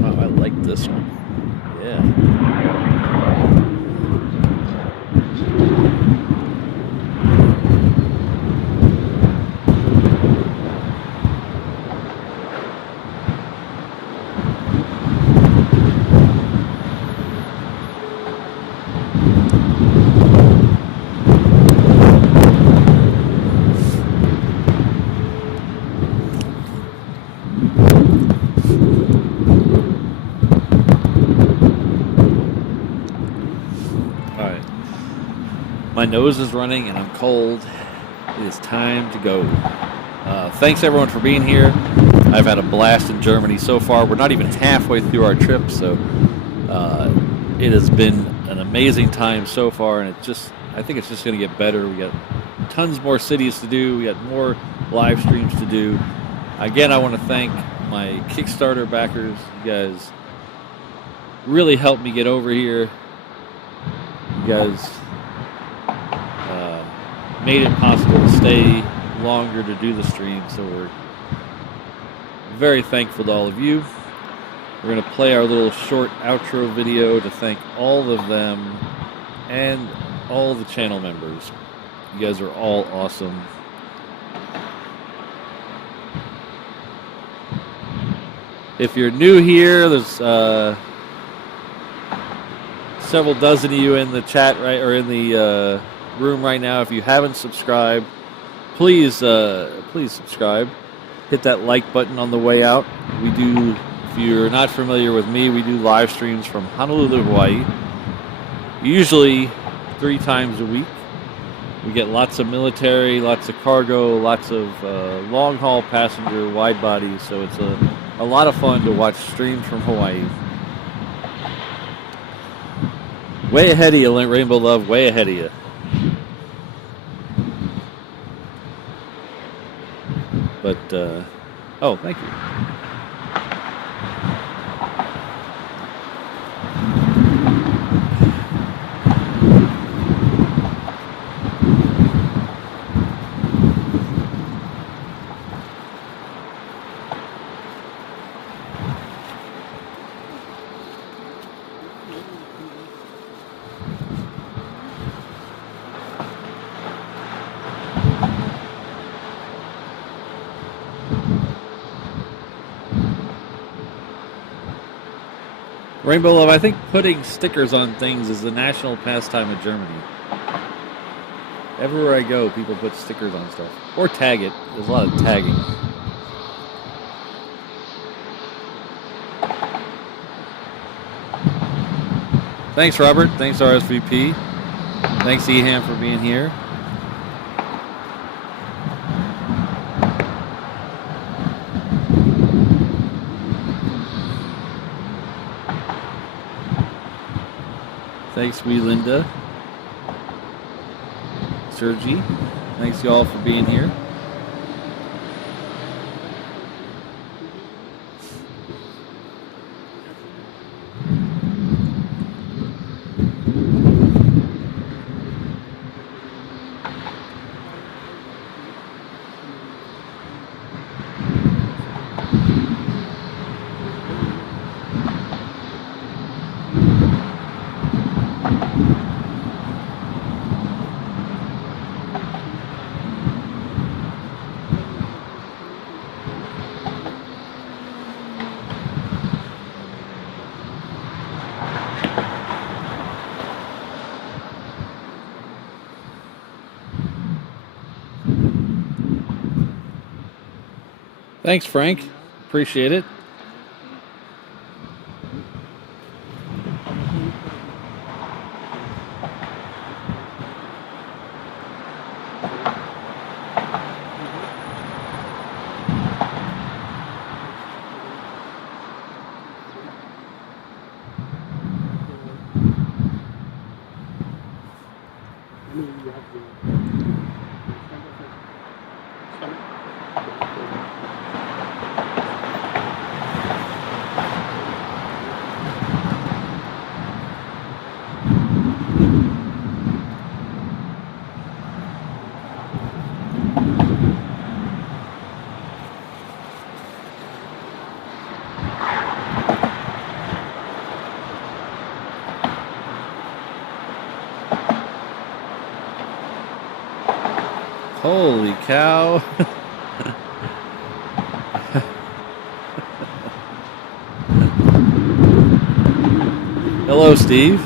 Wow, I like this one. Yeah. My nose is running and I'm cold. It is time to go. Thanks everyone for being here. I've had a blast in Germany so far. We're not even halfway through our trip, so it has been an amazing time so far, and I think it's just going to get better. We got tons more cities to do. We got more live streams to do. Again, I want to thank my Kickstarter backers. You guys really helped me get over here. You guys made it possible to stay longer to do the stream, so we're very thankful to all of you. We're going to play our little short outro video to thank all of them and all the channel members. You guys are all awesome. If you're new here, there's several dozen of you in the chat, right, or in the room right now. If you haven't subscribed, please subscribe. Hit that like button on the way out. We do, if you're not familiar with me, we do live streams from Honolulu, Hawaii. Usually 3 times a week. We get lots of military, lots of cargo, lots of long-haul passenger, wide bodies. So it's a lot of fun to watch streams from Hawaii. Way ahead of you, Rainbow Love. Way ahead of you. But, oh, thank you. Rainbow Love, I think putting stickers on things is the national pastime of Germany. Everywhere I go, people put stickers on stuff. Or tag it. There's a lot of tagging. Thanks, Robert. Thanks, RSVP. Thanks, Eham, for being here. Thanks, wee Linda. Sergi. Thanks, y'all, for being here. Thanks, Frank. Appreciate it. Holy cow. Hello, Steve.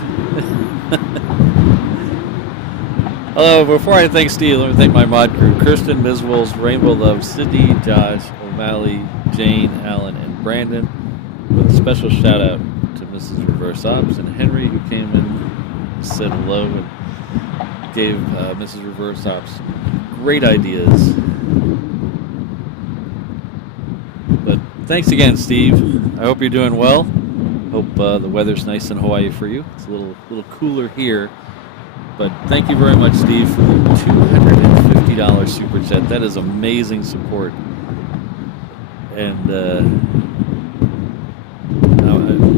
Hello, before I thank Steve, let me thank my mod crew. Kirsten, Ms. Wills, Rainbow Love, Sydney, Josh, O'Malley, Jane, Alan, and Brandon. With a special shout out to Mrs. Reverse Ops and Henry, who came in, said hello, and gave Mrs. Reverse Ops great ideas. But thanks again, Steve. I hope you're doing well. Hope the weather's nice in Hawaii for you. It's a little cooler here. But thank you very much, Steve, for the $250 super chat. That is amazing support. And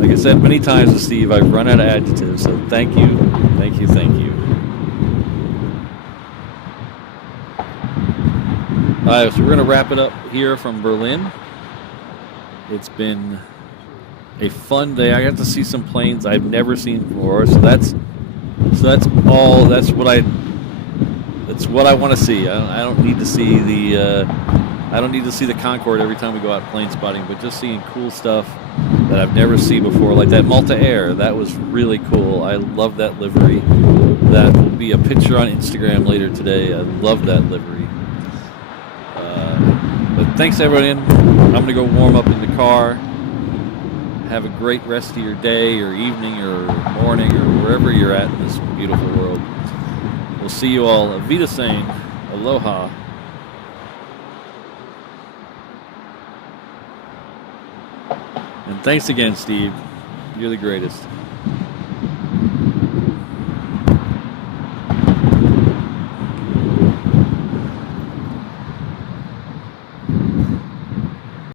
like I said many times to Steve, I've run out of adjectives. So thank you, thank you, thank you. All right, so we're going to wrap it up here from Berlin. It's been a fun day. I got to see some planes I've never seen before, so that's what I want to see. I don't need to see the Concorde every time we go out plane spotting, but just seeing cool stuff that I've never seen before, like that Malta Air. That was really cool. I love that livery. That will be a picture on Instagram later today. I love that livery. But thanks everybody. I'm going to go warm up in the car. Have a great rest of your day or evening or morning or wherever you're at in this beautiful world. We'll see you all. Auf Wiedersehen. Aloha. And thanks again, Steve. You're the greatest.